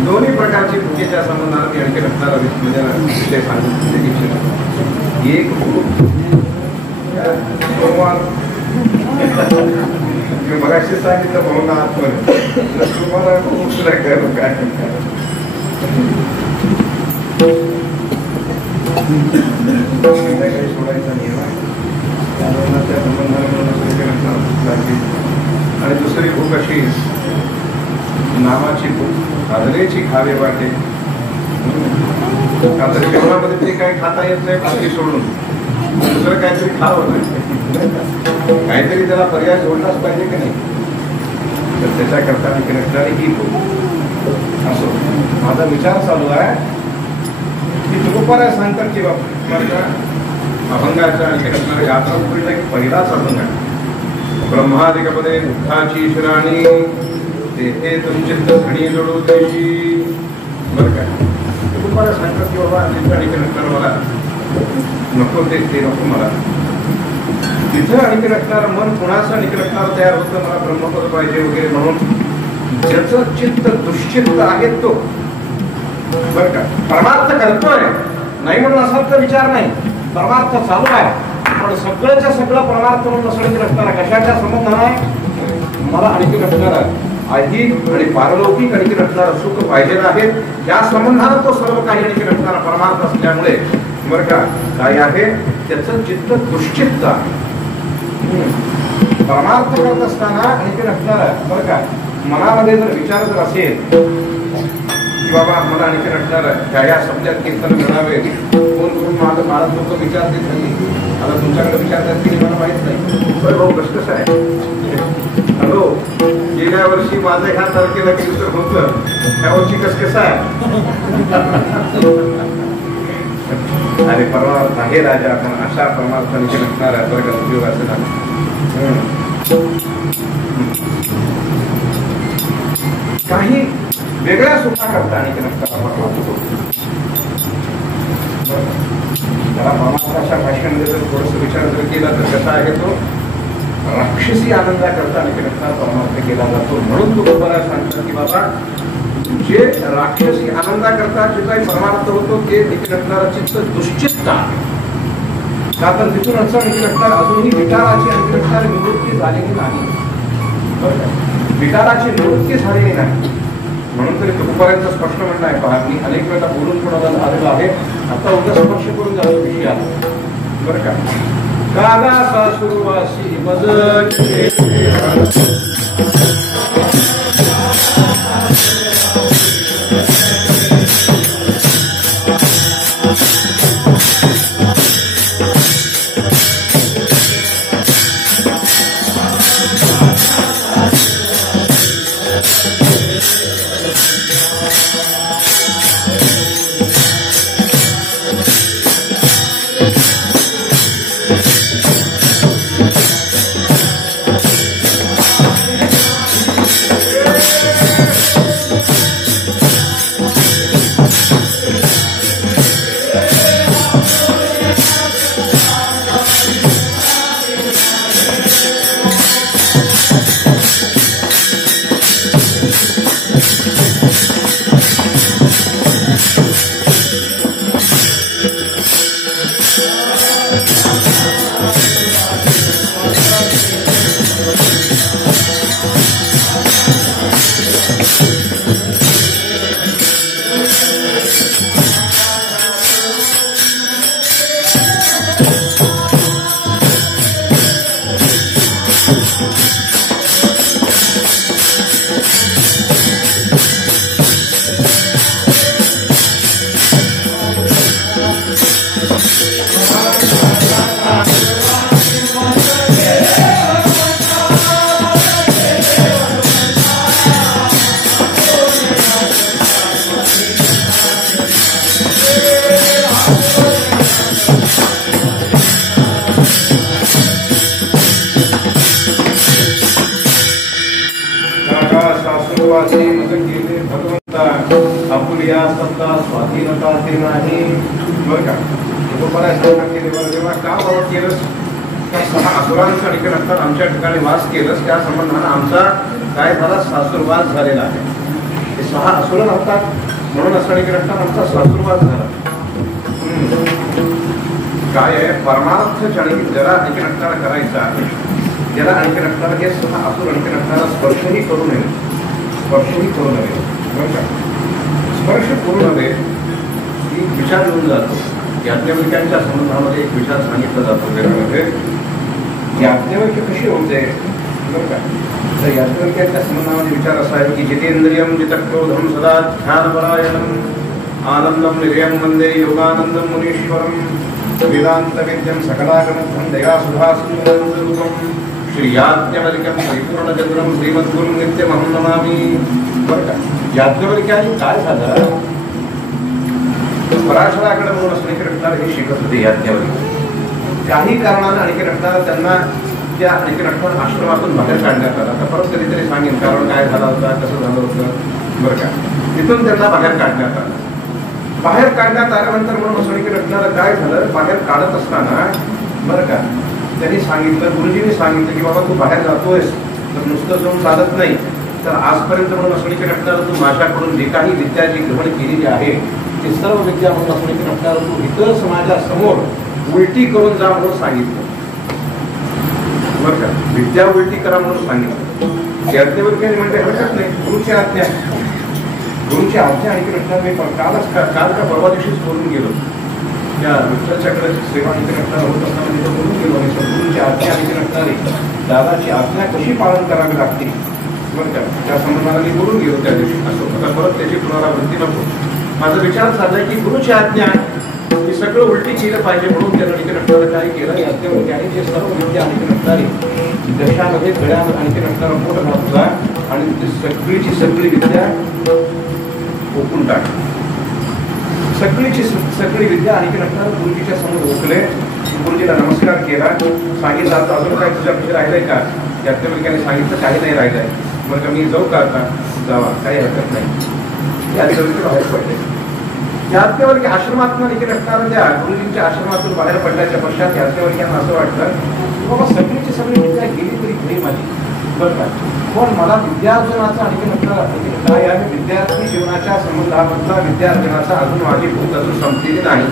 दोन्ही प्रकारची भुकेच्या संबंधाने मी आणखी रत्नाला विषय सांगितले. एक मगाशी सांगितलं भावना आतमध्ये तुम्हाला खूप नाही करू काय काही सोडायचा नियम आहे त्या संबंधाने. आणि दुसरी भूक अशी नामाची भूक आदरेची खावे वाटे. आता जेवणामध्ये ते काही खाता येत नाही बाकी सोडून दुसरं काहीतरी खावं नाही, काहीतरी त्याला पर्याय जोडलाच पाहिजे की नाही. तर त्याच्याकरता मी नसणारी ही भूक असो. माझा विचार चालू आहे की तुकोबाराय सांगतात की बाबा अभंगाच्या आणखी नसणाऱ्या यात्रा उपरीला एक पहिलाच अभंग आहे. ब्रह्मादिकपदे दुःखाची शिराणी ते तुमचित्त धणी जोडू द्यायची. बरं काय तुकोबाराय सांगतात की बाबा आणखी नसणार मला नको, ते नको मला. जिथं आणखी असणारं मन कुणाचं आणखी असणारं तयार होतं, मला ब्रह्मपद पाहिजे वगैरे म्हणून ज्याचं चित्त दुश्चित्त आहे तो बरं का परमार्थ करतोय नाही म्हणून असा तर विचार नाही, परमार्थ चालू आहे, पण सगळ्याच्या सगळं परमार्थ म्हणून नसण्याची असणारा कशाच्या संबंध आहे, मला आणखी असणारा ऐहिक आणि पारलौकिक आणखी असणारा सुख पाहिजे आहे, या संबंधानं तो सर्व काही आणखी असणारा परमार्थ असल्यामुळे बरं का काय आहे त्याचं चित्त दुश्चित्त आहे. परमार्थ करत असताना आणखी असणारा बरं का मनामध्ये जर विचार जर असेल की बाबा मला आणखी असणार काय या शब्दात कीर्तन करावे, कोण करून मला लोक विचारते नाही, आता तुमच्याकडे विचारतात की मला माहित नाही, बरं भाऊ कसं कसं आहे, हॅलो गेल्या वर्षी माझं ह्या तारखेला कीर्तन होतं, ह्या वर्षी कसं आहे, अरे परमार्थ आहे राजा, पण अशा परमार्थाने नसणार आहे बरं का उपयोगाचं नाही. काही वेगळ्या सुखा करता आणि त्याला परमार्थाच्या भाषेमध्ये जर थोडस विचार जर केला तर कसा आहे तो राक्षसी आनंदा करता आणि परमार्थ केला जातो. म्हणून तो बरोबर सांगतो की बाबा जे राक्षसी आनंदा करता जे काही परमार्थ होतो ते असणारा चित्त दुश्चित्त आहे, का तर तिथून असणार अजूनही विचाराची अंतरक्षणारी निवृत्ती झालेली नाही, विकाराची निवृत्ती झालेली नाही. म्हणून तरी तुमपर्यंत स्पष्ट म्हणणं आहे, पहा मी अनेक वेळा बोलून कोणाला झालेलो आहे, आता उद्या स्पर्श करून जातो विषय बरं का. कागा सासुरवासी भगवंता आपुलिया सत्ता स्वाधीनता ते नाही बरं का. तेव्हा का बाबा केलंस, त्या 6 असुरांचा ठिकाण असतात आमच्या ठिकाणी वास केलंस, त्या संबंधानं आमचा काय झाला सासुरवास झालेला आहे. हे 6 असुर असतात म्हणून असं ठिकाण असतात आमचा सासुरवास झाला. काय आहे परमार्थ क्षणिक जरा ठिकाण असणारा करायचा आहे, ज्याला आणखी असणारा हे 6 असुर आणखी असणारा स्पर्शही करू नये, स्पर्शही करू नये बरं का. स्पर्श करू नये ही विचार येऊन जातो. याज्ञवल्क्यांच्या संबंधामध्ये एक विचार सांगितला जातो वेळामध्ये, याज्ञवल्क्य कशी होते बरं का. तर याज्ञवल्क्यांच्या संबंधामध्ये विचार असा आहे की जितेंद्रियम जितक्रोधम सदा ध्यानपरायणम आनंदम निर्यम वंदे योगानंदम मुनीश्वरम वेदांत विद्यम सकलागमधम दयासुधा सुंदरम श्री याज्ञवल्क्यम परिपूर्णचंद्रम श्रीमद्गुरुं नित्यमहं नमामि बरं का. याज्ञवल्क्यांनी काय झालं, पराशराकडे म्हणून असणे रटणार हे शिकत होते याज्ञवल्क्य. काही कारणानं आणखी रटणारा त्यांना त्या आणखी रटणार आश्रमातून बाहेर काढण्यात आला. आता परत कधीतरी सांगेन कारण काय झालं होतं, कसं झालं होतं बरं का. तिथून त्यांना बाहेर काढण्यात आलं. बाहेर काढण्यात आल्यानंतर म्हणून असणे रटणारं काय झालं, बाहेर काढत असताना बरं का त्यांनी सांगितलं, गुरुजींनी सांगितलं की बाबा तू बाहेर जातोयस तर नुसतं जाऊन चालत नाही, तर आजपर्यंत म्हणून असणीकडे नटणार तू माझ्याकडून जे काही विद्या जी ग्रहण केलेली आहे ती सर्व विद्या म्हणून असणीकडे नटणार तू इतर समाजासमोर उलटी करून जा म्हणून सांगितलं. बरं का, विद्या उलटी करा म्हणून सांगितलं. याज्ञवल्क्याने म्हणजे हरकत नाही, गुरुची आज्ञा आणि नटणार. मी काल का परवा दिवशीच बोलून गेलो त्या विठ्ठलाच्याकडे सेवा आणि नटणार होत असताना तिथं बोलून गेलो आणि सद्गुरूंची आज्ञा आणि नटणारी दादाची आज्ञा कशी पालन करावी लागते बरं का, त्या संबंधाला मी बोलून गेलो त्या दिवशी. असं आता परत त्याची पुनरावृत्ती नको. माझा विचार चाललाय की गुरुची आज्ञा हे सगळं उलटी केलं पाहिजे म्हणून त्या आणखी नटणारा काय केलं, याज्ञवल्क्याने जे सर्व विद्या आणखी नटणारी दशामध्ये गळ्यात आणखी नटणारा पोट घातला आणि सगळीची सगळी विद्या ओकून टाकली. सगळी विद्या आणखी नटणार गुरुजीच्या समोर ओकले, गुरुजीला नमस्कार केला, सांगितलं आता अजून काय तुझ्याकडे राहिलंय का. याज्ञवल्क्याने सांगितलं काही नाही राहिलंय. मग मी जाऊ का आता, जावा काही हरकत नाही. याज्ञवल्क्य बाहेर पडले. याज्ञवल्क्य आश्रमातून आणखी नटणार त्या गुरुजींच्या आश्रमातून बाहेर पडल्याच्या पश्चात याज्ञवल्क्यांना असं वाटलं बाबा सगळीची सगळी विद्या गेली तरी घरी माझी बरं का, पण मला विद्यार्जनाचा आणखी नटणार काय आहे, विद्यार्थी जीवनाच्या संबंधामधला विद्यार्जनाचा अजून माझी भूक अजून संपलेली नाही.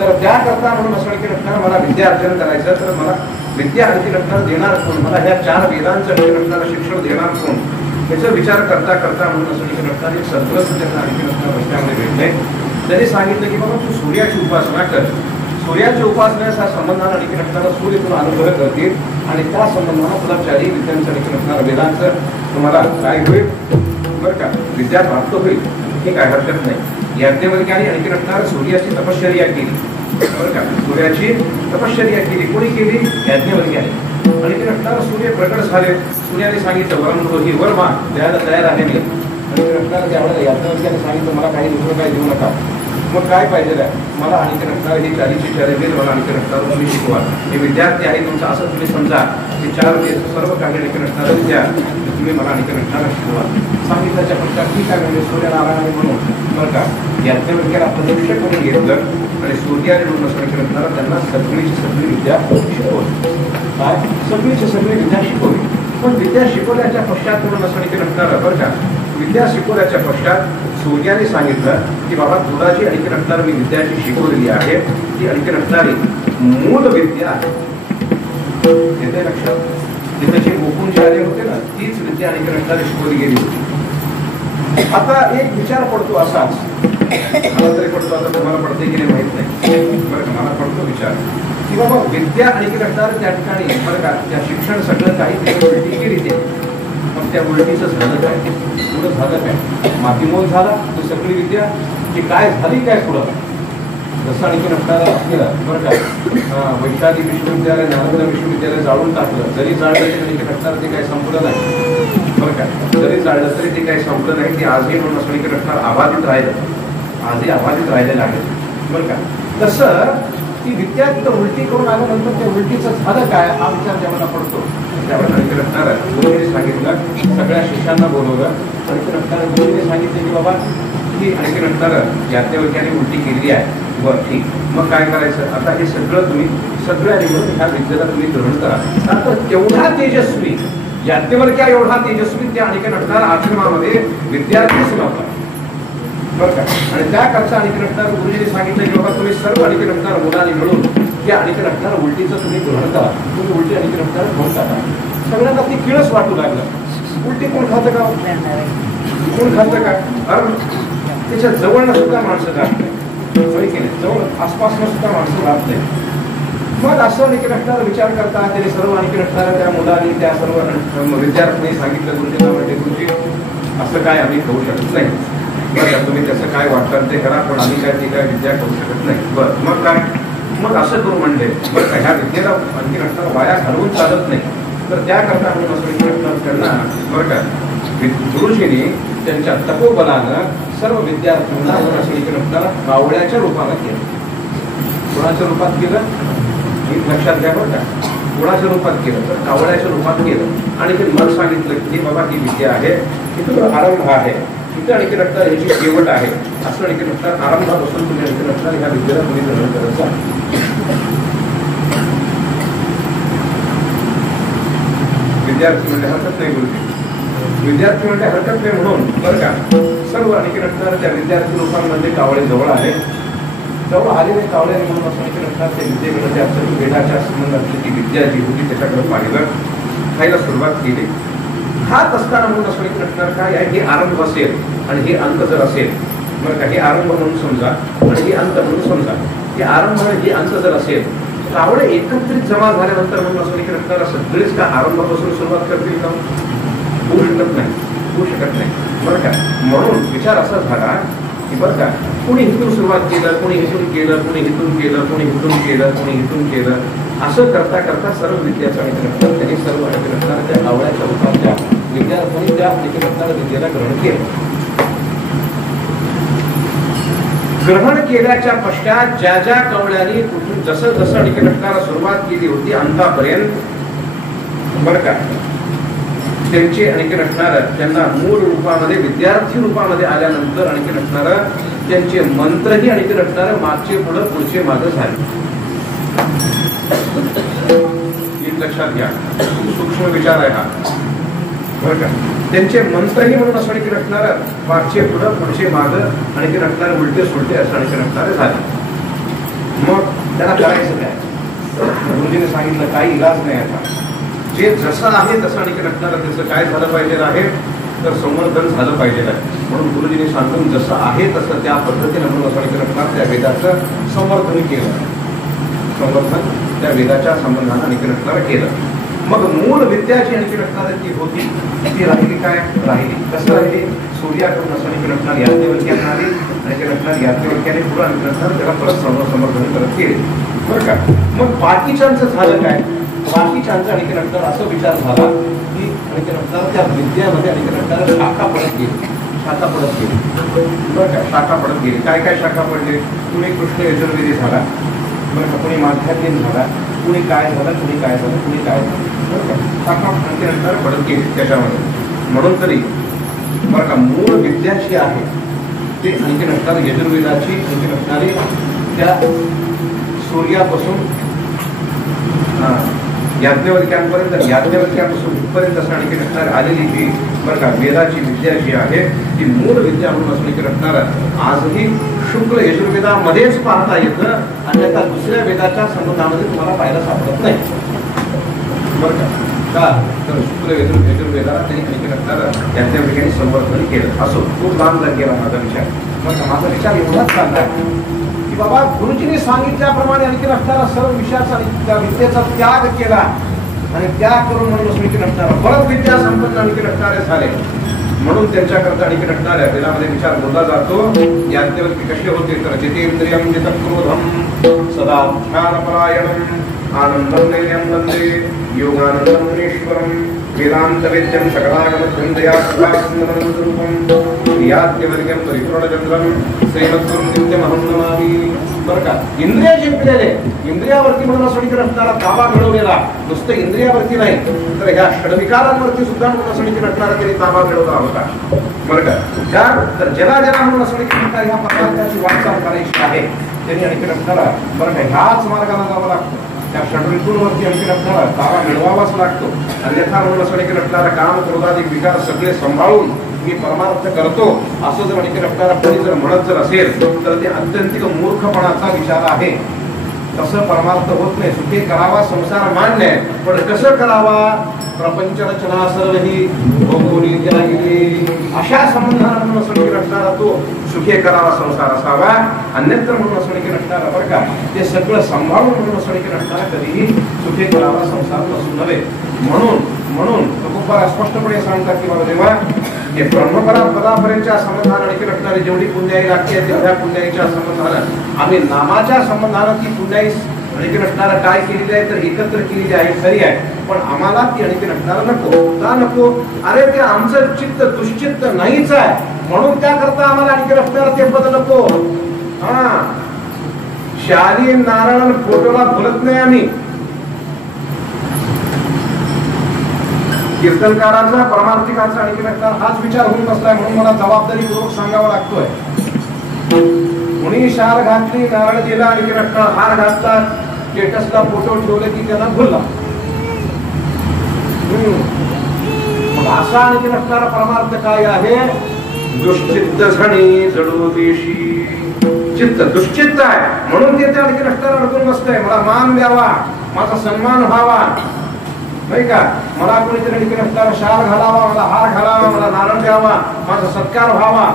तर त्याकरता म्हणून असं आणखी नटणार मला विद्यार्जन करायचं, तर मला विद्या आणखी नटणार देणार कोण, मला ह्या 4 वेदांचं आणखी नटणारं शिक्षण देणार कोण, याचा विचार करता करता म्हणून असं आणखी नटणार एक सद्ग्रस्त त्यांना आणखी नटणार रस्त्यामध्ये भेटले. त्यांनी सांगितलं की बाबा तू सूर्याची उपासना कर, सूर्याच्या उपासनेचा संबंधानं आणखी नटणारा सूर्य तुला अनुग्रह करतील आणि त्या संबंधानं तुला 4ही विद्यांचं आणखी नटणारं वेदांचं तुम्हाला काय होईल बरं का, विद्या प्राप्त होईल. हे काय हरकत नाही. याज्ञवल्क्याने आणखी नटणारं सूर्याची तपश्चर्या केली बरं का, सूर्याची तपश्चर्या केली. कोणी केली, याज्ञवल्क्याने. आणखी नटणारं सूर्य प्रकट झाले. सूर्याने सांगितलं वरम ही वर मान द्यायला तयार आहे मी. आणि नटणारं त्यावेळेला याज्ञवल्क्याने सांगितलं मला काही दुसरं काही देऊ नका. मग काय पाहिजे मला आणखी नटणार हे 40 वेद मला आणखी नटणार तुम्ही शिकवा. हे विद्यार्थी आहे तुमचं असं तुम्ही समजा हे 4 वेद सर्व काही आणखी नटणार विद्या तुम्ही मला आणखी नटणार शिकवा. सांगितल्याच्या पश्चात ठीक आहे म्हणजे सूर्यनारायण म्हणून बरं का याज्ञवल्क्याला प्रत्यक्ष करून घेतलं आणि सूर्याने म्हणून असं आणखी नटणार त्यांना सगळीची सगळी विद्या शिकवली. काय सगळीची सगळी विद्या शिकवली. पण विद्या शिकवल्याच्या पश्चात म्हणून असं आणखी नटणार बरं का, विद्या शिकवल्याच्या पश्चात सूर्याने सांगितलं की बाबा तुला जी आणखी नटणार मी विद्या जी शिकवलेली आहे ती आणखी नटणारी मूळ विद्या आहे. येते लक्षात, तिथे जे गोकुळ आले होते ना तीच विद्या आणखी नटणारी शिकवली गेली होती. आता एक विचार पडतो असाच, मला तरी पडतो, आता तुम्हाला पडते की नाही माहित नाही बरं का, मला पडतो विचार की बाबा विद्या आणखी नटणार त्या ठिकाणी बरं का त्या शिक्षण सगळं काही उलटी केली ते, मग त्या उलटीचं झालं काय, पुढं झालं काय, मातीमोल झाला तर सगळी विद्या की काय झाली काय पुढं. जसं आणखी नटणारा केलं बरं का, वैशाली विश्वविद्यालय नालंदा विश्वविद्यालय जाळून टाकलं, जरी जाळलं तरी आणखी नटणार ते काही संपलं नाही बरं का, जरी जाळलं तरी ते काही संपलं नाही. ते आजही म्हणून असं आणखी नटणार आबाधित राहिलं, आजही आबाधित राहिलेलं आहे बरं का. तसं ती विद्या तिथं उलटी करून आल्यानंतर त्या उलटीचं झालं काय हा विचार जेव्हा पडतो त्यावेळेला आणखी नटणार गुरुजीने सांगितलं, सगळ्या शिष्यांना बोलवलं. आणखी नटणार गुरुजीने सांगितले की बाबा की आणखी नटणार याज्ञवल्क्याने उलटी केलेली आहे बरं ठीक, मग काय करायचं आता हे सगळं तुम्ही सगळ्यांनी मिळून ह्या विद्येला तुम्ही ग्रहण करा. आता तेवढा तेजस्वी याज्ञवल्क्या एवढा तेजस्वी त्या आणखी नटणार आश्रमामध्ये विद्यार्थीच नव्हता बरं का. आणि त्याकरता आणखी नटणार गुरुजीने सांगितलं की बाबा तुम्ही सर्व आणखी नटणार मुलांनी मिळून त्या आणखी नटणार उलटीचं तुम्ही ग्रहण करा, तुम्ही उलटी आणखी नटणार घेऊन टाका. सगळ्यांना ती किळस वाटू लागलं, उलटी कोण खातं का, कोण खातं का, कारण त्याच्या जवळनं सुद्धा माणसं जात नाही जवळ आसपासनं सुद्धा माणसं राहत नाही. मग असं आणखी नटणार विचार करता त्याने सर्व आणखी नटणाऱ्या त्या मुलांनी त्या सर्व विद्यार्थ्यांनी सांगितलं गुरुजींना म्हणजे गुरुजी असं काय आम्ही खाऊ शकत नाही बरं, तुम्ही त्याचं काय वाटतं ते करा पण आम्ही काय ती काय विद्या करू शकत नाही. बरं मग काय, मग असं करू म्हणले बरं का ह्या विद्येला आणखी नटणार वाया घालवून चालत नाही, तर त्याकरता आम्ही असं नटणार त्यांना बरं का गुरुजींनी त्यांच्या तपोबलानं सर्व विद्यार्थ्यांना असं नटणार कावळ्याच्या रूपानं केलं. कोणाच्या रूपात केलं हे लक्षात घ्या बरं का, कोणाच्या रूपात केलं तर कावळ्याच्या रूपात केलं. आणि ते मग सांगितलं की बाबा ही विद्या आहे इथं आरंभ आहे, इथं आणखी नटणार ह्याची शेवट आहे, असं आणखी नटणार आरंभापासून तुम्ही आणखी नटणार ह्या विद्येला तुम्ही ग्रहण करत जा. विद्यार्थी म्हणजे हरकत नाही गुरुजी, विद्यार्थी म्हणजे हरकत नाही म्हणून बरं का सर्व आणखी नसणार त्या विद्यार्थी लोकांमध्ये कावळे जवळ आले, जवळ आलेले कावळे म्हणून असं आणखी नसणार त्या विद्येकडे त्या सर्व वेदाच्या संबंधातली ती विद्या जी होती त्याच्याकडे पाहिलं, खायला सुरुवात केली. खात असताना म्हणून असं आणखी नसणार काय आहे, हे आरंभ असेल आणि हे अंत जर असेल बरं का, हे आरंभ म्हणून समजा आणि हे अंत म्हणून समजा, हे आरंभ आणि हे अंत जर असेल कावळे एकत्रित जमा झाल्यानंतर म्हणून असं आणखी नसणार सगळेच का आरंभापासून सुरुवात करतील का? होऊ शकत नाही, होऊ शकत नाही बरं का. म्हणून विचार असा झाला की बरं का कोणी हिथून सुरुवात केलं, कोणी हिथून केलं, कोणी हिथून केलं, कोणी हिथून केलं, कोणी हिथून केलं, असं करता करता सर्व विद्याचा आणखी त्यांनी सर्व आणखी नसणार त्या कावळ्याच्या रूपातल्या विद्यार्थ्यांनी त्या आणखी नसणार विद्येला ग्रहण केलं. ग्रहण केल्याच्या पश्चात ज्या ज्या कवळ्यांनी कुठून जसं जसं आणखी नसणारा सुरुवात केली होती अंतापर्यंत बरं का त्यांचे आणखी नसणार त्यांना मूळ रूपामध्ये विद्यार्थी रूपामध्ये आल्यानंतर आणखी नसणार त्यांचे मंत्रही आणखी नसणार मागचे पुढे पुढचे मागे झाले. लक्षात घ्या, सूक्ष्म विचार आहे हा बरं का. त्यांचे मंत्रही म्हणून असं आणखी नसणार मागचे पुढे पुढचे मागे आणखी नसणार उलटे सुलटे असं आणखी नसणारे झाले. मग त्यांना करायचं काय? गुरुजीने सांगितलं काही इलाज नाही आता, जे जसं आहे तसं आणखी नसणार त्याचं काय झालं पाहिजे आहे तर संवर्धन झालं पाहिजे आहे. म्हणून गुरुजीने सांगून जसं आहे तसं त्या पद्धतीने म्हणून असं आणखी नसणार त्या वेदाचं संवर्धन केलं, संवर्धन त्या वेदाच्या संबंधानं आणखी नसणार केलं. मग मूळ विद्या जी आणखी नसणार ती होती ती राहिली काय? राहिली कसं राहिली? सूर्याकडून असं आणखी नसणार याज्ञवल्क्य आली आणखी नसणार याज्ञवल्क्याने पुढे आणखी नसणार त्याला परत संवर्धन करत केले बरं का. मग बाकीच्यांचं झालं काय? बाकीच्यांचा आणखी नसणार असं विचार झाला की आणखी नसणार त्या विद्यामध्ये आणखी नसणार शाखा पडत गेली, शाखा पडत गेली बरं का. शाखा पडत गेली. काय काय शाखा पडले? कुणी कृष्ण यजुर्वेदी झाला बरं का, कुणी माध्यात्मिक झाला, कुणी काय झालं, कुणी काय झालं, कुणी काय झालं बरं का. शाखा आणखी नसणार पडत गेली त्याच्यामध्ये. म्हणून तरी बरं का मूळ विद्या जी आहे ते आणखी नसणार यजुर्वेदाची आणखी नसणारी त्या सूर्यापासून याज्ञवल्क्यांपर्यंत, याज्ञवल्क्यापासून इथपर्यंत असं आणखी नसणार आलेली जी बरं का वेदाची विद्या जी आहे ती मूळ विद्या म्हणून असं आणखी नसणार आजही शुक्ल यजुर्वेदामध्येच पाहता येतं, अन्यथा दुसऱ्या वेदाच्या संबंधामध्ये तुम्हाला पाहायला सापडत नाही बरं का. तर शुक्ल यजुर्वेदाला त्यांनी आणखी नसणार याज्ञवल्क्यांनी संवर्धन केलं. असो खूप लांब गेला माझा विचार. मग माझा विचार एवढाच चाललाय की बाबा गुरुजींनी सांगितल्याप्रमाणे आणखी नसणारा सर्व विषयाचा त्या विद्येचा त्याग केला आणि त्याग करून म्हणून आणखी नसणारा परत विद्या संपन्न आणखी नसणारे झाले. म्हणून त्यांच्याकरता आणखी नसणाऱ्या वेदामध्ये विचार बोलला जातो. याज्ञवल्क्य कसे होते तर जितेंद्रियम जितक्रोधम सदा ध्यानपरायणम आनंदम नैर्यम वंदे योगानंदम मुनीश्वरम वेदांत वेद्यम सकलागमध्यंतया सदानंदरूपम याज्ञवल्क्यम परिपूर्णचंद्रम श्रीमत्सुरं नित्यमहं नमामि. बरं का इंद्रिय जिंकलेले, इंद्रियावरती म्हणून असं आणखी नसणारा ताबा मिळवलेला, नुसतं इंद्रियावरती नाही तर ह्या षडविकारांवरती सुद्धा म्हणून असं आणखी नसणारा त्यांनी ताबा मिळवला होता बरं का. त्या तर ज्याला ज्याला म्हणून असं आणखी नसणारा ह्या प्रकारची वाटचाल करायची आहे त्यांनी आणखी नसणारा बरं का ह्याच मार्गाला जावं लागतं. त्या षडऋतूंवरती आणखी नसणारा ताबा मिळवावाच लागतो, अन्यथा म्हणून असं आणखी नसणारा काम क्रोधादी विकार सगळे सांभाळून मी परमार्थ करतो असं जर आणखी नसणारा कोणी जर म्हणत जर असेल तर ते अत्यंतिक मूर्खपणाचा विचार आहे. तसं परमार्थ होत नाही. सुखे करावा संसार मान्य आहे, पण कसं करावा? प्रपंच रचना सर्वही अशा संबंधाला म्हणून असं नसणारा तो सुखे करावा संसार असावा, अन्यत्र म्हणून असं नसणारा बरं का ते सगळं सांभाळून म्हणून असं नसणारा कधीही सुखे करावा संसार नसू नव्हे. म्हणून तुकोबा स्पष्टपणे सांगतात की बाबा देवा हे ब्रह्मपदापर्यंतच्या संबंधानं आणखी नसणारी जेवढी पुण्याई लागते तेवढ्या पुण्याईच्या संबंधानं आम्ही नामाच्या संबंधानं ती पुण्याई आणखी नसणारा काय केलेली आहे तर एकत्र केलेली आहे खरी आहे, पण आम्हाला ती आणखी नसणारा नको. का नको? अरे ते आमचं चित्त दुश्चित्त नाहीच आहे म्हणून त्याकरता आम्हाला आणखी नसणारा ते पद नको. हा शाली नारायण फोटोला बोलत नाही आम्ही. कीर्तनकाराचा परमार्थिकाचा आणखी नसणार हाच विचार होऊन बसलाय म्हणून मला जबाबदारीपूर्वक सांगावा लागतोय. कुणी शार घातली नारळ दिला आणखी नसणार हार घातला स्टेटसला फोटो ठेवले की त्यांना भुलला. असा आणखी नसणारा परमार्थ काय आहे? दुश्चित्त झणी जडू देशी. चित्त दुश्चित्त आहे म्हणून ते आणखी नसणारा अडकून बसतंय. मला मान द्यावा, माझा सन्मान व्हावा, नाही का, मला कोणीतरी आणखी नसणारा शाल घालावा, मला हार घालावा, मला नारळ द्यावा, माझा सत्कार व्हावा.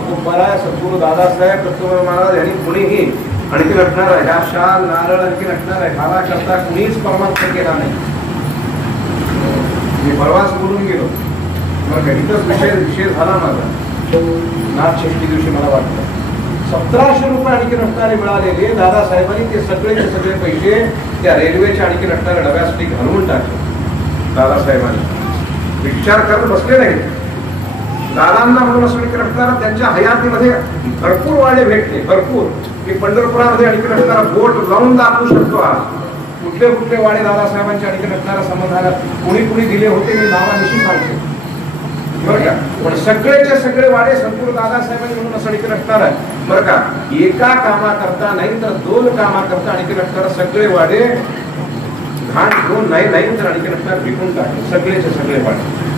खूप बरा आहे. सद्गुरू दादासाहेब दत्तोबा महाराज यांनी कुणीही आणखी नसणार आहे ह्या शाल नारळ आणखी नसणार आहे घाला करता कुणीच परमार्थ केला नाही. मी परवाच बोलून गेलो, मग इथंच विषय झाला माझा. नाथषष्ठी दिवशी मला वाटतं 1700 रुपये आणखी नसणारे मिळालेले दादासाहेबांनी ते सगळे पैसे त्या रेल्वेच्या आणखी नसणाऱ्या डब्यासाठी घालवून टाकले. दादासाहेबांनी विचार करत बसले नाही. दादांना म्हणून असं नसणारा त्यांच्या हयातीमध्ये भरपूर वाडे भेटले, भरपूर. मी पंढरपुरामध्ये आणखी नसणारा बोट लावून दाखवू शकतो आज कुठले कुठले वाडे दादासाहेबांच्या आणखी नसणाऱ्या संबंधाला कुणी दिले होते मी नावानिशी सांगतो, बरं का. पण सगळेचे सगळे वाडे संपूर्ण दादासाहेबांनी म्हणून असं आणखी नसणार आहे, बरं का. एका कामाकरता नाही तर 2 कामाकरता आणखी नसणारा सगळे वाडे घाण घेऊन नाही तर आणखी नसणार विकून टाकले. सगळेचे सगळे वाडे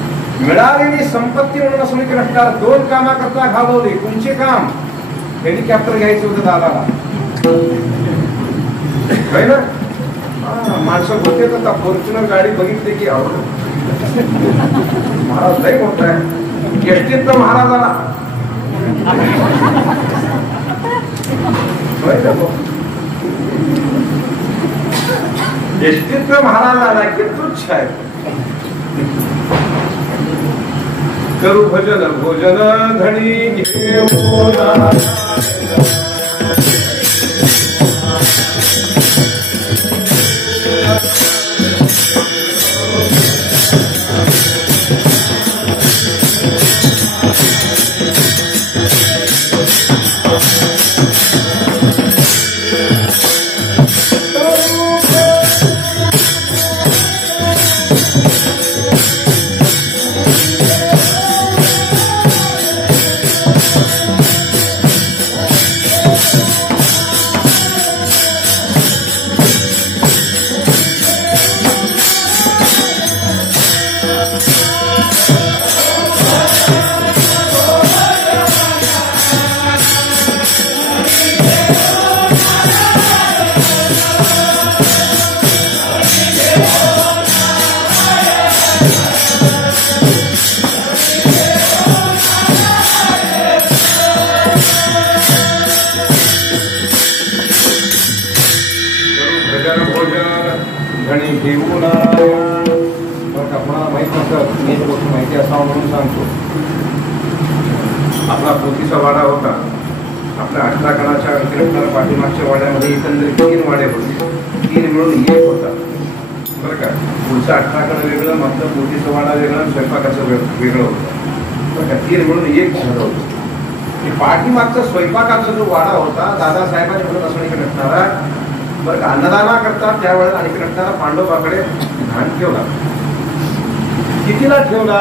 मिळालेली संपत्ती म्हणून असं आणखी नसणार 2 कामाकरता घालवली. कोणचे काम? हेलिकॉप्टर घ्यायचं होतं दादाला, है ना. माणसं होते तर फॉर्च्युनर गाडी बघितली की आवडत. महाराज लय मोठा आहे. एसटीत तर महाराजाला एसटीत तर महाराजाला की तुच्छ आहे. करू भजन भोजन धणी माहिती असावं म्हणून सांगतो. आपला पोतीचा वाडा होता. आपल्या 18 कणाच्या पाठीमागच्या वाड्यामध्ये एकंदरीत 3 वाडे होते. 3 मिळून 1 होता, बरं का. पुढचं 18 कण वेगळं, मात्र पोतीचा वाडा वेगळं, स्वयंपाकाचं वेगळं होतं, बरं का. 3 मिळून 1 झालं होतं. पाठीमागचा स्वयंपाकाचा जो वाडा होता दादासाहेबांनी म्हणून असं नसणारा, बरं का, अन्नदाना करता त्यावेळेला आणखी नसणारा पांडोबाकडे घाण ठेवला. कितीला ठेवला?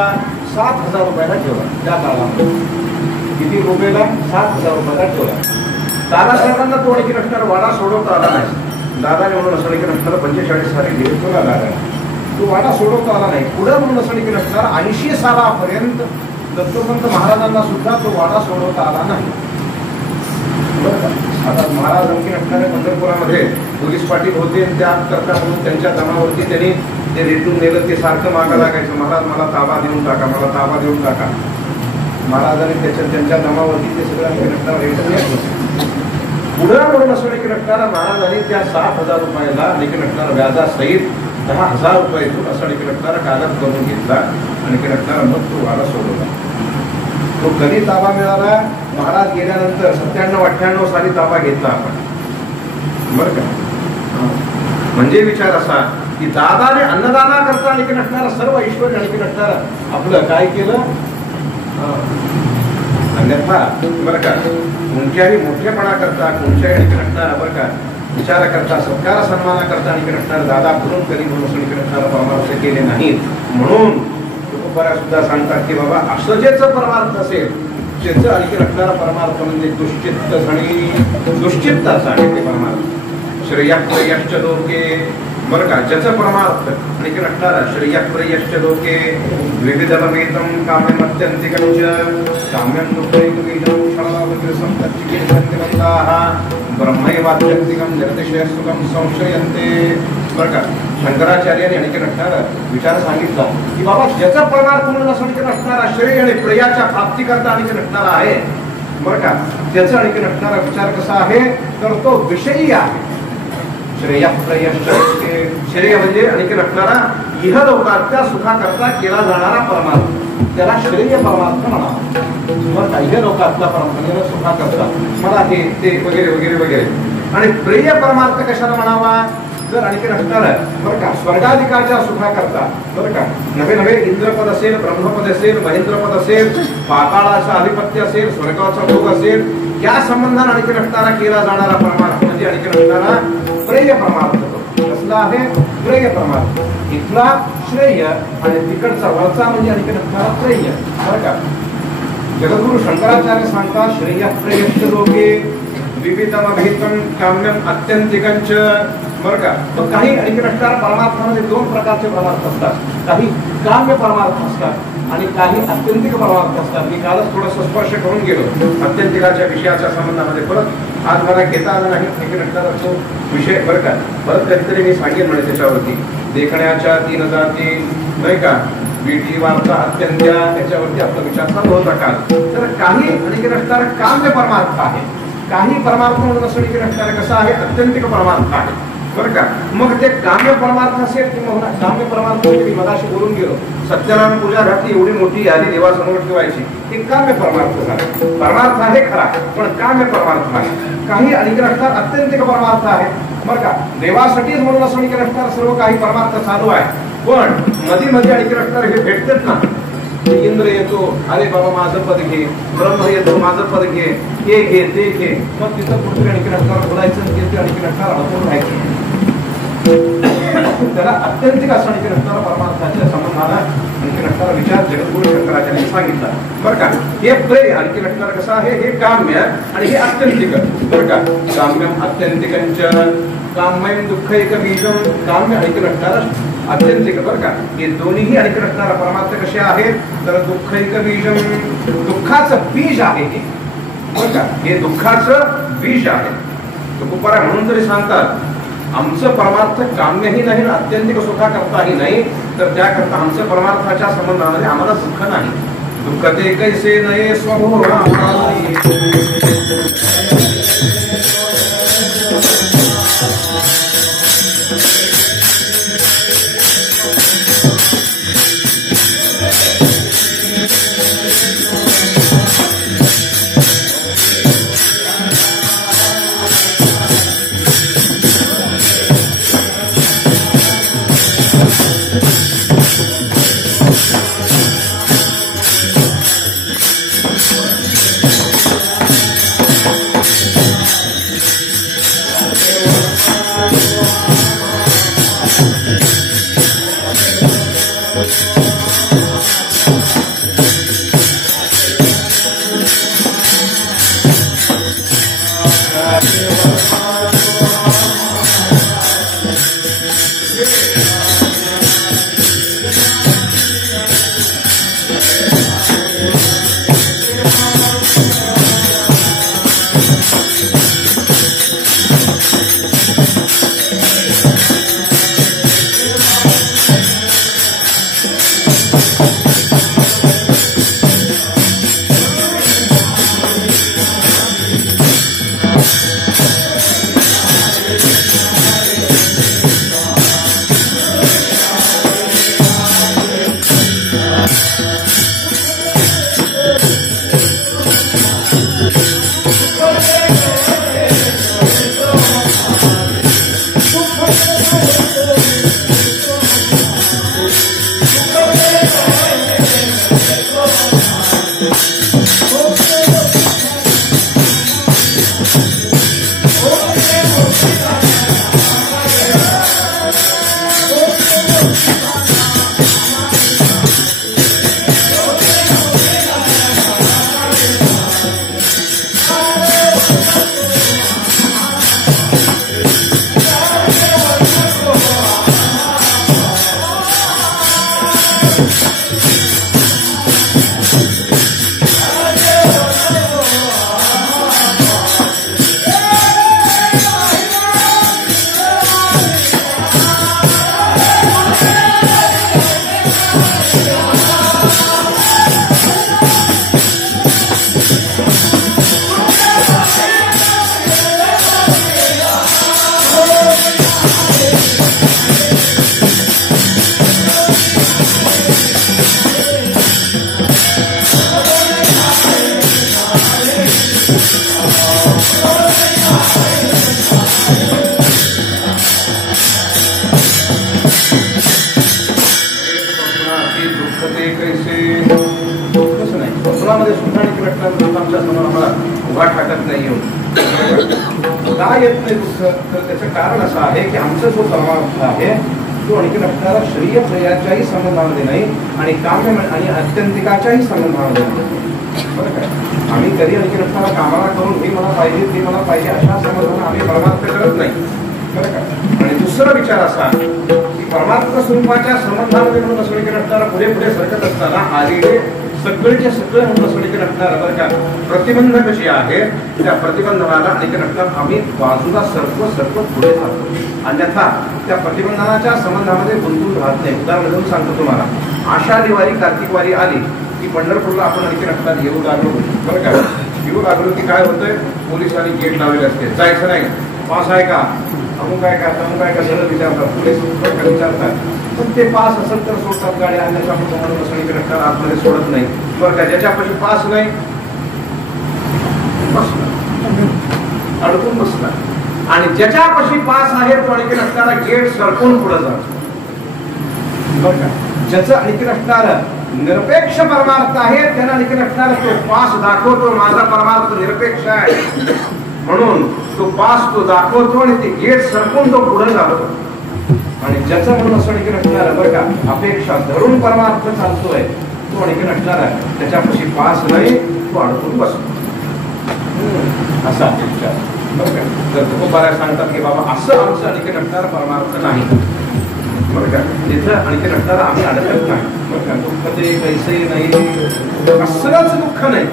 7,000 रुपयाला ठेवला. त्या काळामध्ये किती रुपयाला? 7,000 रुपयाला ठेवला. दादासाहेबांना तो आणखी नसणारा वाडा सोडवता आला नाही. दादाने म्हणून असं आणखी नसणारा 45 साली ठेवला दादा. तो वाडा सोडवता आला नाही. पुढे म्हणून असं आणखी नसणारा 80 सालापर्यंत दत्तोपंत महाराजांना सुद्धा तो वाडा सोडवता आला नाही. आता महाराज आणखी नसणारे पंढरपुरामध्ये पोलीस पाटील होते. त्या करता म्हणून त्यांच्या दमावरती त्यांनी ते रेटून नेलं. ते सारखं मागा लागायचं, महाराज मला ताबा देऊन टाका, मला ताबा देऊन टाका. महाराजांनी त्यांच्या दमावरती ते सगळं नसणारा रेटून नेलं. पुढे म्हणून असं नसणारा महाराजांनी त्या 7,000 रुपयाला नसणारा व्याजासहित 10,000 रुपयातून असं नसणारा कागद करून घेतला आणि नसणारा मग तो वाडा सोडवला. तो कधी ताबा मिळाला? महाराज गेल्यानंतर 97-98 साली ताबा घेतला आपण, बरं का. म्हणजे विचार असा की दादाने अन्नदाना करता आणखी नसणारा सर्व ऐश्वर्य आणखी नसणारा आपलं काय केलं? अन्यथा बरं का कोणत्याही मोठेपणा करता, कोणत्याही आणखी नसणारा बरं का विचार करता, सत्कार सन्माना करता आणखी नसणारा दादा करून कधी म्हणून आणखी नसणारा परमार्थ केले नाहीत. म्हणून बऱ्याच सुद्धा सांगतात की बाबा असं ज्याचं परमार्थ असेल त्याचं आणखी नसणारा परमार्थ म्हणजे दुश्चित्त आणि दुश्चित्ताचा आहे ते परमार्थ. श्रेयश्च लोके बरं का, ज्याचं परमार्थ आणखी नटणारा श्रेयप्रियश्च लोके विविधमेतं काम्यमत्यन्तिकं च काम्यं दुःखैकबीजं क्षणमावृतं तच्चिकीर्षन्तिमन्ताः ब्रह्मैवात्यन्तिकं जगतिशय सुखं संशयन्ते. बरं का, शंकराचार्यांनी आणखी नटणारा विचार सांगितला की बाबा ज्याचा परमार्थ म्हणून असं आणखी नटणारा श्रेय आणि प्रियाच्या प्राप्तीकरता आणखी नटणारा आहे. बरं का, त्याचा आणखी नटणारा विचार कसा आहे तर तो विषयी आहे. श्रेय म्हणजे आणखी नटणारा इहलोकाच्या सुखाकरता केला जाणारा परमार्थ, त्याला श्रेय परमार्थ म्हणावा. इहलोकातला परमार्थ सुखाकरता मला हे ते वगैरे वगैरे वगैरे. आणि प्रिय परमार्थ कशाला म्हणावा तर आणखी नटणारा बरं का स्वर्गाधिकाच्या सुखाकरता. बरं का, नवे नवे इंद्रपद असेल, ब्रह्मपद असेल, महेंद्रपद असेल, पाताळाचं आधिपत्य असेल, स्वर्गाचा भोग असेल, या संबंधाने आणखी नटणारा केला जाणारा परमार्थ म्हणजे आणखी नटणारा प्रेय परमार्थ. कसला आहे प्रेय परमार्थ. इथला श्रेय आणि तिकडचा वरचा म्हणजे आणखी नटणारा प्रेय. बरं का, जगद्गुरु शंकराचार्य सांगतात श्रेय प्रेयश्च लोके विविधमभीतं काम्यम अत्यंतिकंच. बरं का, मग काही आणखी नटणारा परमार्थामध्ये दोन प्रकारचे परमार्थ असतात. काही काम्य परमार्थ असतात आणि काही अत्यंतिक परमार्थ असतात. मी कालच थोडंसं स्पर्श करून गेलो अत्यंतिकाच्या विषयाच्या संबंधामध्ये. परत आज मला घेता आला नाही आणखी नटणारा तो विषय. बरं का, परत कधीतरी मी सांगेन म्हणजे त्याच्यावरती देखण्याच्या 3 जाती नाही का, विटी वार्ता अत्यंत्या याच्यावरती आपला विचार चालू होता काल. तर काही आणखी नटणारा काम्य परमार्थ आहे, काही परमार्थ म्हणून असं आणखी नटणारा कसा आहे अत्यंतिक परमार्थ आहे. बरं का, मग ते काम्य परमार्थ असेल किंवा काम्य परमार्थ मी मगाशी बोलून गेलो सत्यनारायण पूजा घातली एवढी मोठी आली देवासमोर ठेवायची, हे काम्य परमार्थ झाला. परमार्थ आहे खरा पण काम्य परमार्थ आहे. काही आणखी नटणारा अत्यंतिक परमार्थ आहे. बरं का, देवासाठीच म्हणून असं आणखी नटणारा सर्व काही परमार्थ चालू आहे. पण मध्ये मध्ये आणखी नटणारा हे भेटतात ना, इंद्र येतो अरे बाबा माझं पद घे, ब्रह्म येतो माझं पद घे, हे घे ते घे. मग तिथं कुठे आणखी नटणारा बोलायचं ते आणखी नटणारा हटवून राहायचं. त्याला अत्यंतिक असं आणखी नटणारा परमार्थाच्या संबंधाला आणखी नटणारा विचार जगद्गुरु शंकराचार्यांनी सांगितला. बरं का, हे प्रेय आणखी नटणारा कसं आहे हे काम्य आणि हे अत्यंतिक. बरं का, काम्यम अत्यंतिकंच काम्यम दुःखैक बीजम. काम्य आणखी नटणारा अत्यंतिक. बरं का, हे दोन्हीही आणखी नटणारा परमार्थ कसे आहेत तर दुःखैक बीजम, दुःखाचं बीज आहे हे. बरं का, हे दुःखाचं बीज आहे. तुकोबाराय म्हणून तरी सांगतात आमचं परमार्थ काम्यही नाही ना अत्यंतिक सुखा करताही नाही, तर त्याकरता आमचं परमार्थाच्या संबंधामध्ये आम्हाला दुःख नाही. दुःख ते कैसे नये स्वभोगा स्वरूपामध्ये सुद्धा आणखी नटणार आमच्या समोर आम्हाला उभा टाकत नाही येऊन का येत नाही दुःख, तर त्याचं कारण असं आहे की आमचा जो परमार्थ आहे तो आणखी नटणारा श्रेय प्रियाच्याही संबंधामध्ये नाही आणि काम्य आणि आत्यंतिकाच्याही संबंधामध्ये नाही. बरं काय, आम्ही कधी आणखी नटणारा कामाला करून हे मला पाहिजे ते मला पाहिजे अशा संबंधाने आम्ही परमार्थ करत नाही. बरं का, आणि दुसरा विचार असा की परमार्थ स्वरूपाच्या संबंधामध्ये म्हणून असं नटणारा पुढे पुढे सरकत असताना आलेले सगळेचे सगळे म्हणून असं नटणार बरं का प्रतिबंध कशी आहे त्या प्रतिबंधनाला आणखी नटणार आम्ही बाजूला सरकवत पुढे जातो, अन्यथा त्या प्रतिबंधनाच्या संबंधामध्ये गुंतून राहत नाही. उदाहरण देऊन सांगतो तुम्हाला, आषाढी वारी कार्तिक वारी आली की पंढरपूरला आपण आणखी नटणार येऊ लागलो. बरं का, येऊ लागलो की काय होतंय, पोलिसांनी गेट लावलेले असते, जायचं नाही, पास आहे का, अमुक आहे का, तमुक आहे का, सगळं विचारतात, पोलीस विचारतात. पण ते पास असेल तर सोडतात गाड्या, अन्यथा नटणार आतमध्ये सोडत नाही. बरं का, ज्याच्यापाशी पास नाही बसला, अडकून बसला, आणि ज्याच्यापाशी पास आहे तो आणखी नटणारा गेट सरकून पुढे जातो. बरं का, ज्याचं आणखी नटणार निरपेक्ष परमार्थ आहे त्यांना आणखी नटणार तो पास दाखवतो, माझा परमार्थ निरपेक्ष आहे म्हणून तो पास तो दाखवतो आणि ते गेट सरकून तो पुढे जातो. आणि ज्याचं म्हणून असं आणखी नटणार बरं का अपेक्षा धरून परमार्थ चालतोय तो आणखी नटणार त्याच्यापाशी पास नाही, तो अडकून बसतो असा विचार. बरं का, जर तुकोबाराय सांगतात की बाबा असं आमचं आणखी नटणार परमार्थ नाही. बरं का, तिथं आणखी नटणार आम्ही अडकत नाही. बरं का, दुःख ते पैसे नाही, कसलंच दुःख नाही.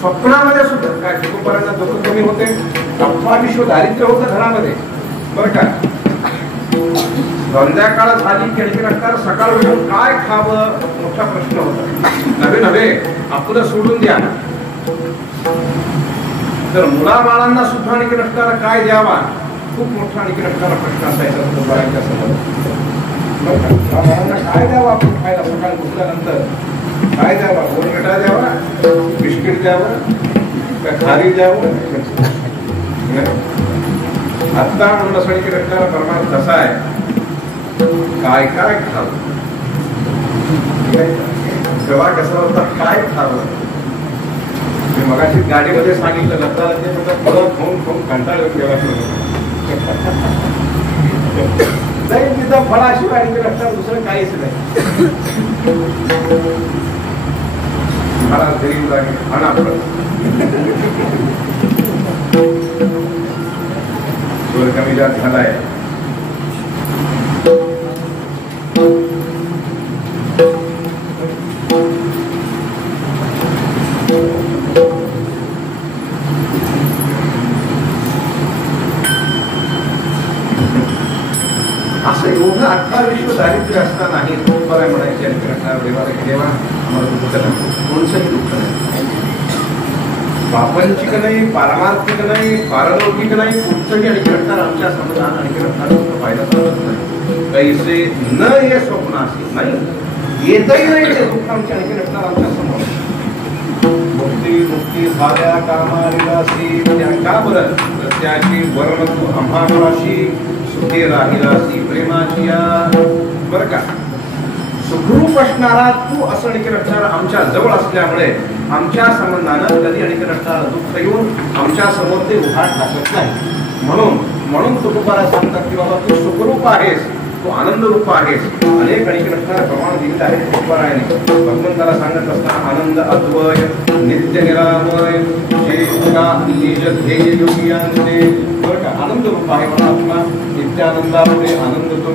स्वप्नामध्ये सुद्धा काय तुकोबारांना दुःख कमी होते, अफवा विश्व दारिद्र्य होतं घरामध्ये. बरं का, संध्याकाळ झाली की आणखी नटणार सकाळ उठून काय खावं मोठा प्रश्न होता. नवे आपलं सोडून द्या, तर मुलाबाळांना सुद्धा आणखी नटणारा काय द्यावा खूप मोठा आणखी नटणारा प्रश्न असायचा तुकोबारांच्या समोर. मुलाबाळांना काय द्यावा आपण खायला, सकाळी उठल्यानंतर काय द्यावा, गोडमिठा द्यावा, बिस्किट द्यावं का खारी द्यावं. आता म्हणून असं आणखी नटणारा परमार्थ कसा आहे, काय काय खावं, तेव्हा कसं होतं काय खावं. मी मगाशी गाडीमध्ये सांगितलं लग्नाला ते म्हणतात फळं खाऊन कंटाळून ठेवायचं जाईल तिथं फळाशिवाय आणि रस्त्यावर दुसरं काहीच नाही. मला तरी लागेल खाणं आपलं जोर कमी जास्त झालाय. असं एवढं 18 विश्व दारिद्र्य असतानाही बरं म्हणायचे देवाला की देवा आम्हाला दुःख नाही, कोणचंही दुःख नाही, प्रापंचिक नाही, पारमार्थिक नाही, पारलौकिक नाही, कुठचंही आणि घडणार आमच्या समाधान आणि घडणार फायदा करत नाही. कैसे न ये स्वप्नाशी नाही, येतही नाही ते दुःख आमच्या आणि घडणार आमच्या समोर. मुक्ती झाल्या कामारिलासी त्या बरं त्याची वर्ण तू आम्हाशी सुखी राहिलासी प्रेमाची. बरं का, सुखरूप असणारा तू असं आणखी नटणार आमच्या जवळ असल्यामुळे आमच्या संबंधानं कधी आणखी नटणारं दुःख येऊन आमच्या समोर ते उघाड टाकत नाही. म्हणून तुकोबारा सांगतात की बाबा तू सुखरूप आहेस, तू आनंद रूप आहेस. अनेक आणखी नटणारं प्रमाण दिलेलं आहे तुकोबाराने. भगवंताला सांगत असताना आनंद अद्वय नित्य निरामय निज ध्येय योगियांचे. बरं का, आनंद रूप आहे परमात्मा, नित्यानंदामध्ये आनंद तो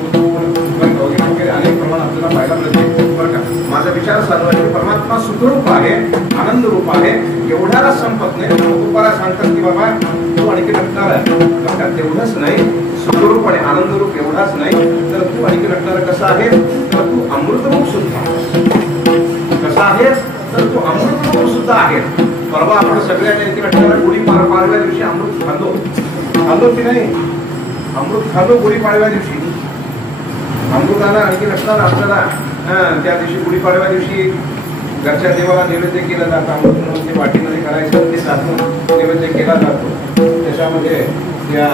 वगैरे अनेक प्रमाण आपल्याला पाहायला मिळते. बरं का, माझा विचार चालू आहे परमात्मा सुखरूप आहे, आनंद रूप आहे, एवढ्याला संपत नाही. तुकोबारा सांगतात की बाबा तू आणखी नटणार आहे. बरं का, तेवढंच नाही, सुखरूप आणि आनंद रूप एवढाच नाही तर तू आणखी नटणार कसं आहे, तर तू अमृतरूप सुद्धा कसा आहेस, तर तू अमृतरूप सुद्धा आहे. परवा आपण सगळ्यांनी आणखी नटणारा गुढी पाडव्या दिवशी अमृत खाल्लो की नाही, अमृत खाल्लो गुढी पाडव्या दिवशी. अमृताला आणखी नटणार आपल्याला त्या दिवशी गुढी पाडव्या दिवशी घरच्या देवाला नैवेद्य केला जातं. अमृत म्हणून ते वाटीमध्ये करायचं ते साधून नैवेद्य केला जातो. त्याच्यामध्ये त्या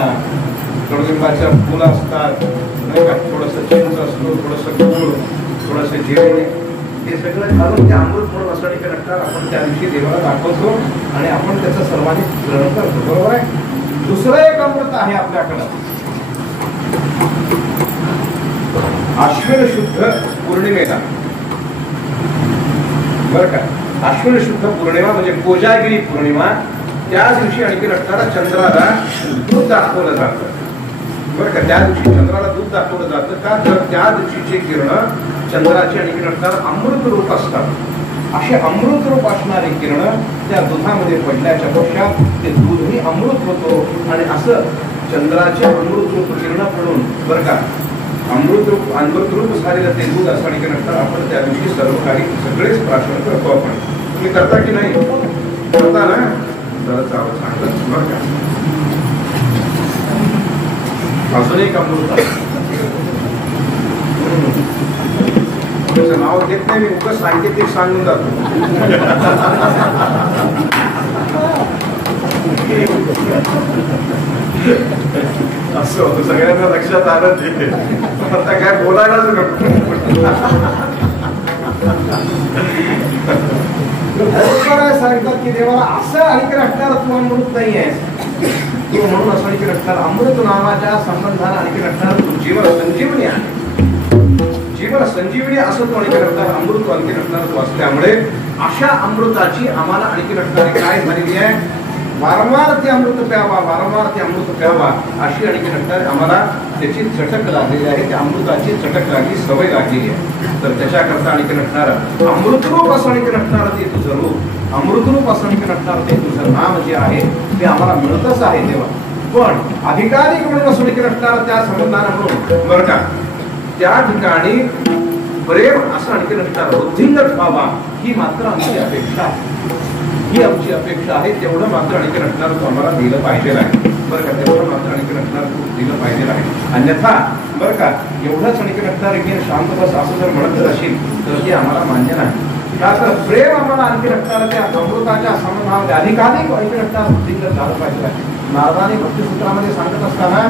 कडुलिंबाच्या फुलं असतात नाही का, थोडंसं चिंच असतो, थोडंसं गूळ, थोडंसं जिरे, हे सगळं घालून ते अमृत म्हणून असं आणि नटणार आपण त्या दिवशी देवाला दाखवतो आणि आपण त्याचं सर्वांनी ग्रहण करतो. बरोबर आहे. दुसरं एक अमृत आहे आपल्याकडं, अश्विन शुद्ध पौर्णिमेला. बरं का, अश्विन शुद्ध पौर्णिमा म्हणजे कोजागिरी पौर्णिमा. त्या दिवशी आणखी नटणारा चंद्राला दूध दाखवलं जातं. बरं का, त्या दिवशी चंद्राला दूध दाखवलं जातं का, तर त्या दिवशीचे किरण चंद्राचे आणखी नटणार अमृत रूप असतात. असे अमृत रूप असणारे किरण त्या दुधामध्ये पडल्याच्या पश्चात ते दूधही अमृत होतो आणि असं चंद्राचे अमृत रूप किरण पडून बरं का अमृत रूप झालेलं ते दूध असं आणखी नटणार आपण त्या दिवशी सर्व काही सगळेच प्राशन करतो. आपण तुम्ही करता की नाही? करता ना? जरा चावं सांगत बरं का. अजून एक अमृत आहे, त्याचं नाव घेत नाही मी, उगाच सांकेतिक सांगून जातो. असं सगळ्यांना लक्षात आलं ते, आता काय बोलायलाच नको. सांगतात की देवाला असं आणखी असणार तू अमृत नाही आहे, तू म्हणून असं आणखी असणार अमृत नावाच्या संबंधाने आणखी असणार तू जीवन संजीवनी आहे. जीवन संजीवनी असं तू आणखी असणार अमृत आणखी असणार तू असल्यामुळे अशा अमृताची आम्हाला आणखी असणारी काय झालेली आहे, वारंवार ते अमृत प्यावा, वारंवार ते अमृत प्यावा अशी आणखी असणारी आम्हाला त्याची चटक लागलेली आहे. त्या अमृताची चटक लागली, सवय लागलेली आहे. तर त्याच्याकरता आणखी असणार अमृतरूप असं आणखी असणार ते तुझं रूप, अमृतरूप असं आणखी असणार ते तुझं नाम जे आहे ते आम्हाला मिळतच आहे तेव्हा. पण अधिकाधिक म्हणून असं आणखी असणार त्या संबंधानं म्हणून बरं का, त्या ठिकाणी प्रेम असं आणखी असणार वृद्धिंगत व्हावा ही मात्र आमची अपेक्षा आहे. ही आमची अपेक्षा आहे. तेवढं मात्र आणखी असणार तू आम्हाला दिलं पाहिजे आहे. बरं का, तेवढं मात्र आणखी असणार तू दिलं पाहिजे आहे. अन्यथा बरं का एवढंच आणखी असणार की शांत बस असं जर म्हणत असेल तर ते आम्हाला मान्य नाही. का तर प्रेम आम्हाला आणखी असणार त्या अमृताच्या संबंधामध्ये अधिकाधिक आणखी असणार वृद्धिंगत झालं पाहिजे आहे. नारदाने भक्तिसूत्रामध्ये सांगत असताना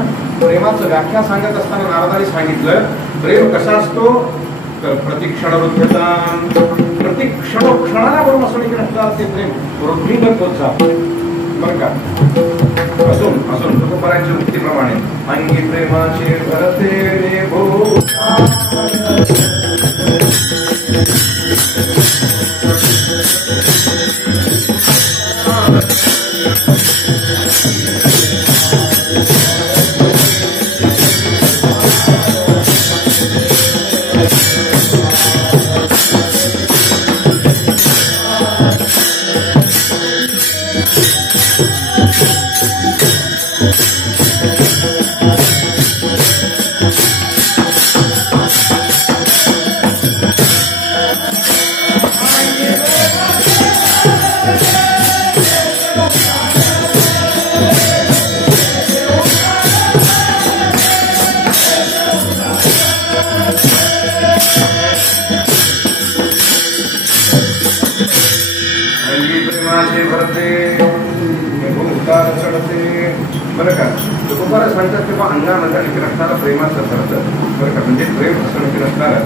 प्रेमाचं व्याख्या सांगत असताना नारदाने सांगितलं प्रेम कसा असतो तर प्रतिक्षणवृद्धता, प्रतिक्षणाला बरोबर असं देखील असतात ते प्रेम वृद्धिंगत होत जातं. बरं का, असून तुकोबारांच्या मुक्तीप्रमाणे अंगी प्रेमाचे भरते रे भो बरं का. तुकोबारा सांगतात तेव्हा अंगामध्ये आणखी असणारा प्रेमाचं ठरतं. बरं का, म्हणजे प्रेम असं आणखी असणारं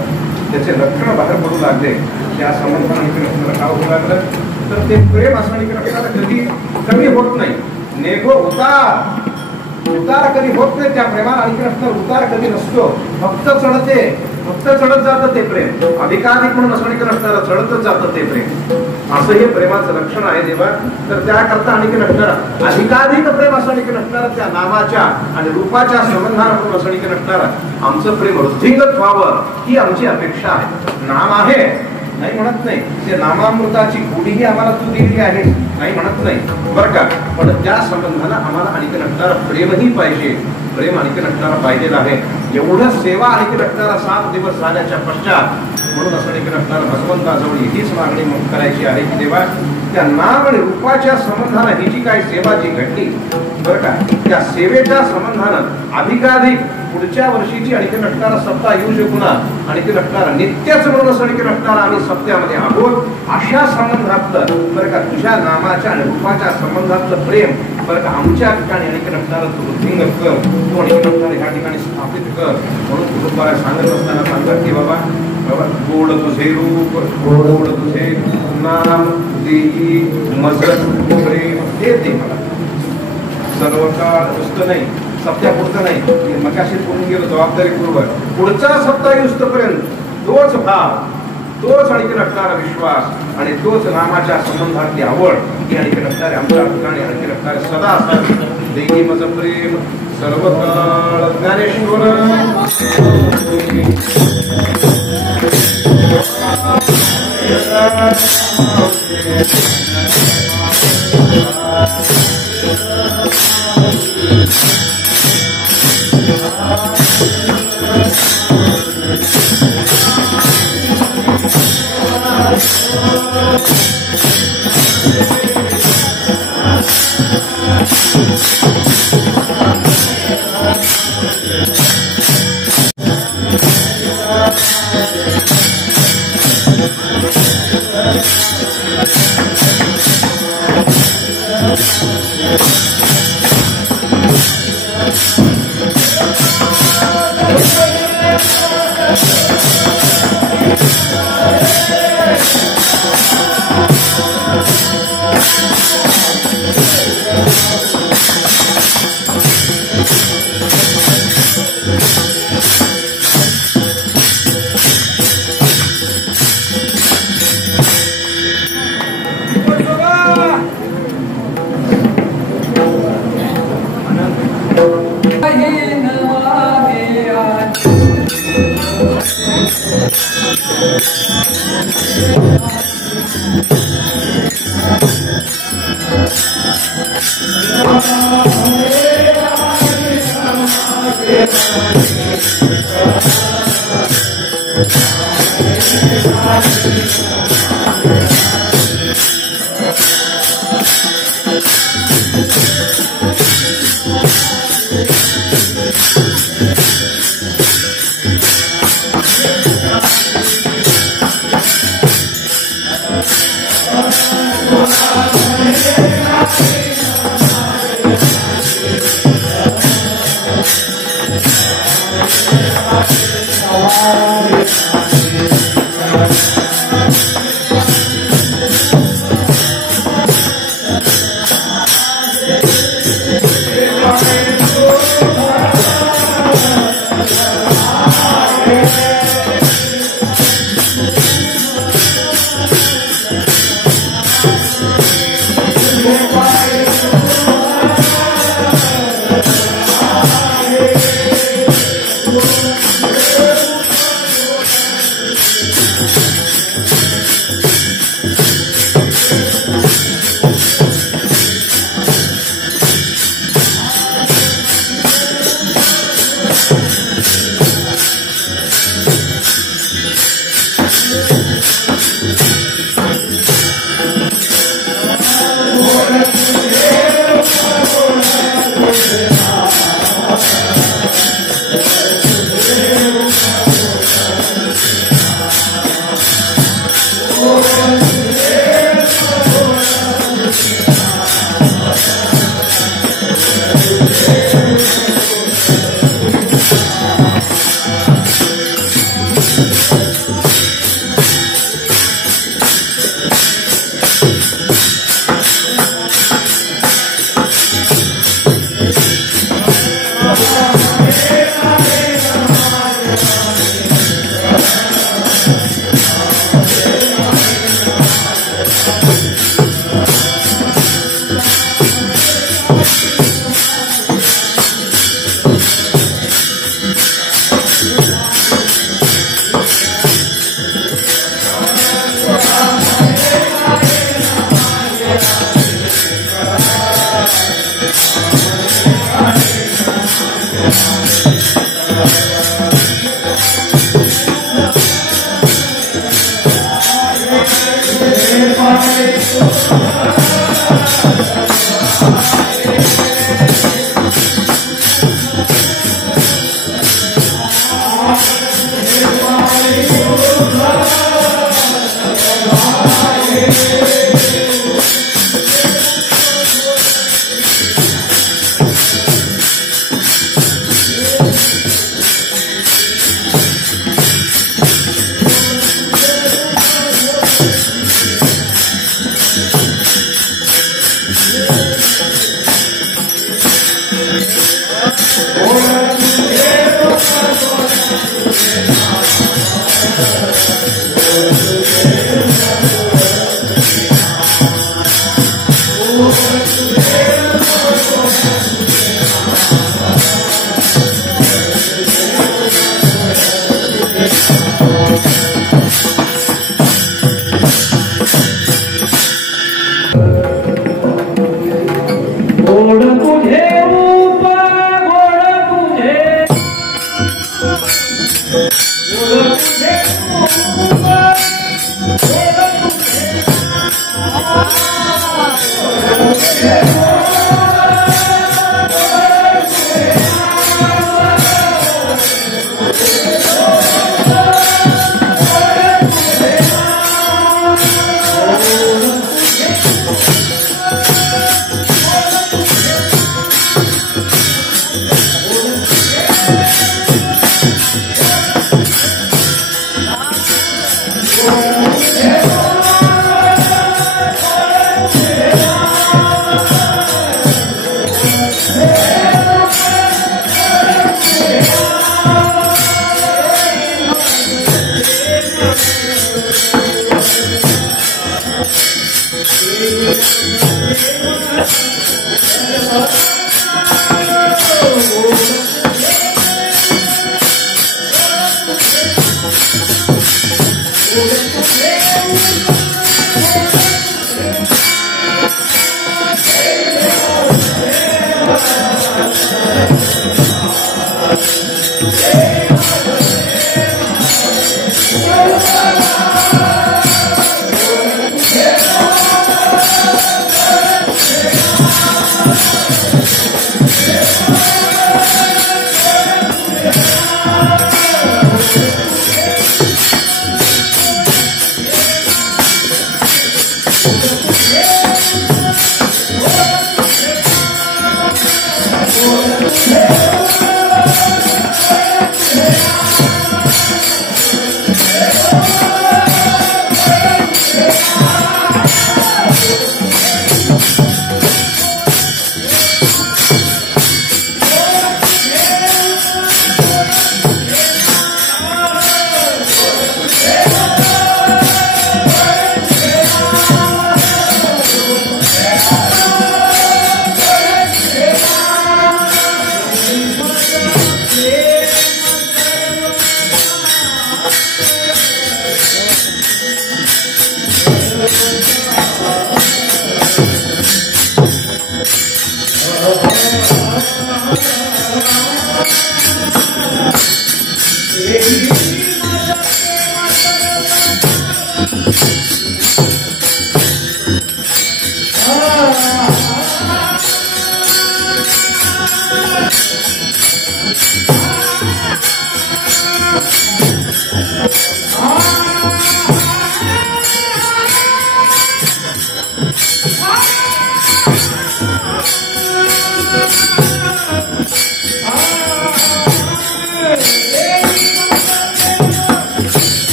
त्याचे लक्षण बाहेर पडू लागले, त्या संबंधाने आणखी असणारं काय होऊ लागलं तर ते प्रेम असं आणखी असणारं कधी कमी होत नाही. नेघो उतार कधी होत नाही त्या प्रेमाला. आणखी असणार उतार कधी नसतो, फक्त चढत जातं ते प्रेम. अधिकाधिक म्हणून असं आणखी असणारं चढतच जातं ते प्रेम. असं हे प्रेमाचं लक्षण आहे देवा. तर त्याकरता आणखी नसणारा अधिकाधिक प्रेम असं आणखी नसणारा त्या नामाच्या आणि रूपाच्या संबंधानं असं आणखी नसणारं आमचं प्रेम वृद्धिंगत व्हावं ही आमची अपेक्षा आहे. नाम आहे नाही म्हणत नाही, ते नामामृताची गोडीही आम्हाला तू दिली आहे नाही म्हणत नाही बरं का. पण त्या संबंधानं आम्हाला आणखी नसणारं प्रेमही पाहिजे, प्रेम आणखी नसणारा पाहिजे आहे. एवढं सेवा आणखी नसणारा 7 दिवस झाल्याच्या पश्चात म्हणून असं आणखी नसणारा भगवंताजवळ हीच मागणी करायची आहे की देवा त्या नाम आणि रूपाच्या संबंधानं ही जी काही सेवा जी घडली बरं का, त्या सेवेच्या संबंधानं अधिकाधिक पुढच्या वर्षीची आणखी नसणारा सप्ताह येऊ शकू ना, आणखी नसणारा नित्यच म्हणून असं आणखी नसणारा आम्ही सप्त्यामध्ये आहोत. अशा संबंधातलं बरं का तुझ्या नामाच्या आणि रूपाच्या संबंधातलं प्रेम बरं का आमच्या ठिकाणी अनेक नटणारं तू वृद्धिंगत कर, तू अनेक नटणारं ह्या ठिकाणी स्थापित कर म्हणून कुटुंबाला सांगत असताना सांगतात की बाबा गोड तुझे रूप, गोड तुझे नाम, देही मज प्रेम हे दे मला. सर्व काळ नुसतं नाही, सप्त्यापुरतं नाही, मगाशी बोलून गेलो जबाबदारीपूर्वक पुढचा सप्ताह युस्तपर्यंत तोच भाव, तोच आणखी नटणारा विश्वास आणि तोच नामाच्या संबंधातली आवड ही आणखी नटणारे आमच्या ठिकाणी आणखी नटणारे सदा असावी. देही मज प्रेम सर्व काळ. ज्ञानेश्वर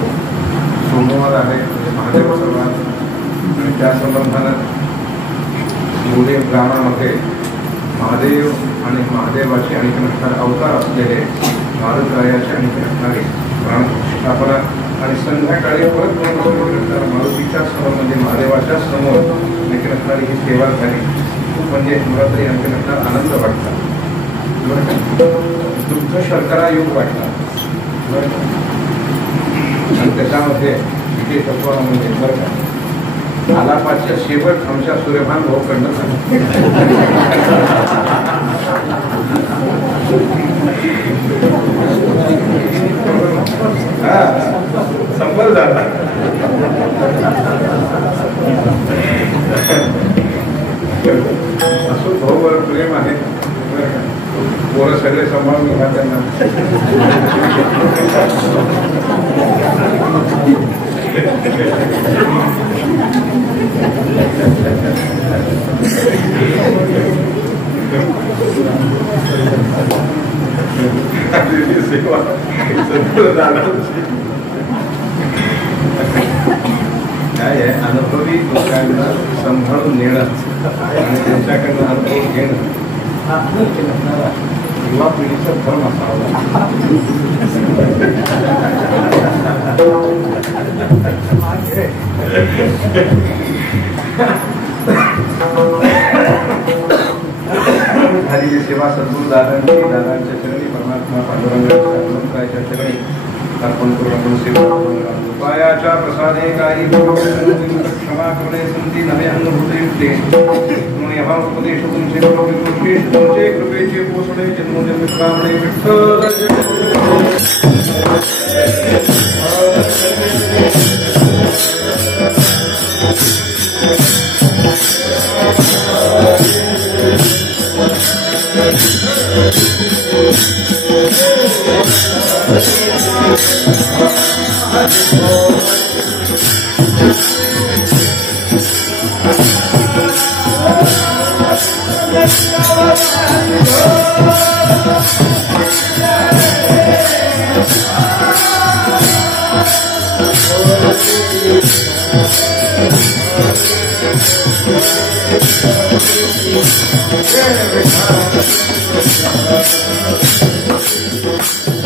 सोमवार आहे म्हणजे महादेव सर्वात आणि त्या संबंधानं गुरुदेव ब्राह्मणामध्ये महादेव आणि महादेवाचे आणखी नसणारे अवतार असलेले मारुतरायाचे आणखी नसणारे प्राणस्थापना आणि संध्याकाळी परत मारुतीच्या समोर म्हणजे महादेवाच्या समोर आणखी नसणारी ही सेवा झाली. खूप म्हणजे मला तरी आणखी नसणार आनंद वाटला. दुग्ध शर्करा योग वाटला. आणि त्याच्यामध्ये विजय तत्व म्हणजे बरं का आलापाच्या शेवट आमच्या सूर्यभान भाऊकडनं संपल झाला. असं भाऊवर प्रेम आहे. पोरं सगळे सांभाळून घ्या त्यांना. काय आहे अनुभवी लोकांना सांभाळून नेणं आणि त्यांच्याकडनं अनुभव घेणं युवा पिढीचा धर्म असावा. झालेली सेवा सद्गुरू दादांच्या चरणी परमात्मा पांडुरंगाच्या चरणी अर्पण करून आपण सेवा उपायाच्या प्रसादे काही क्षमा करणे संती नवे अनुभूते उपदेश तुमचे कृपेचे पोचणे जन्मोजन्मी प्रामणे Thank you.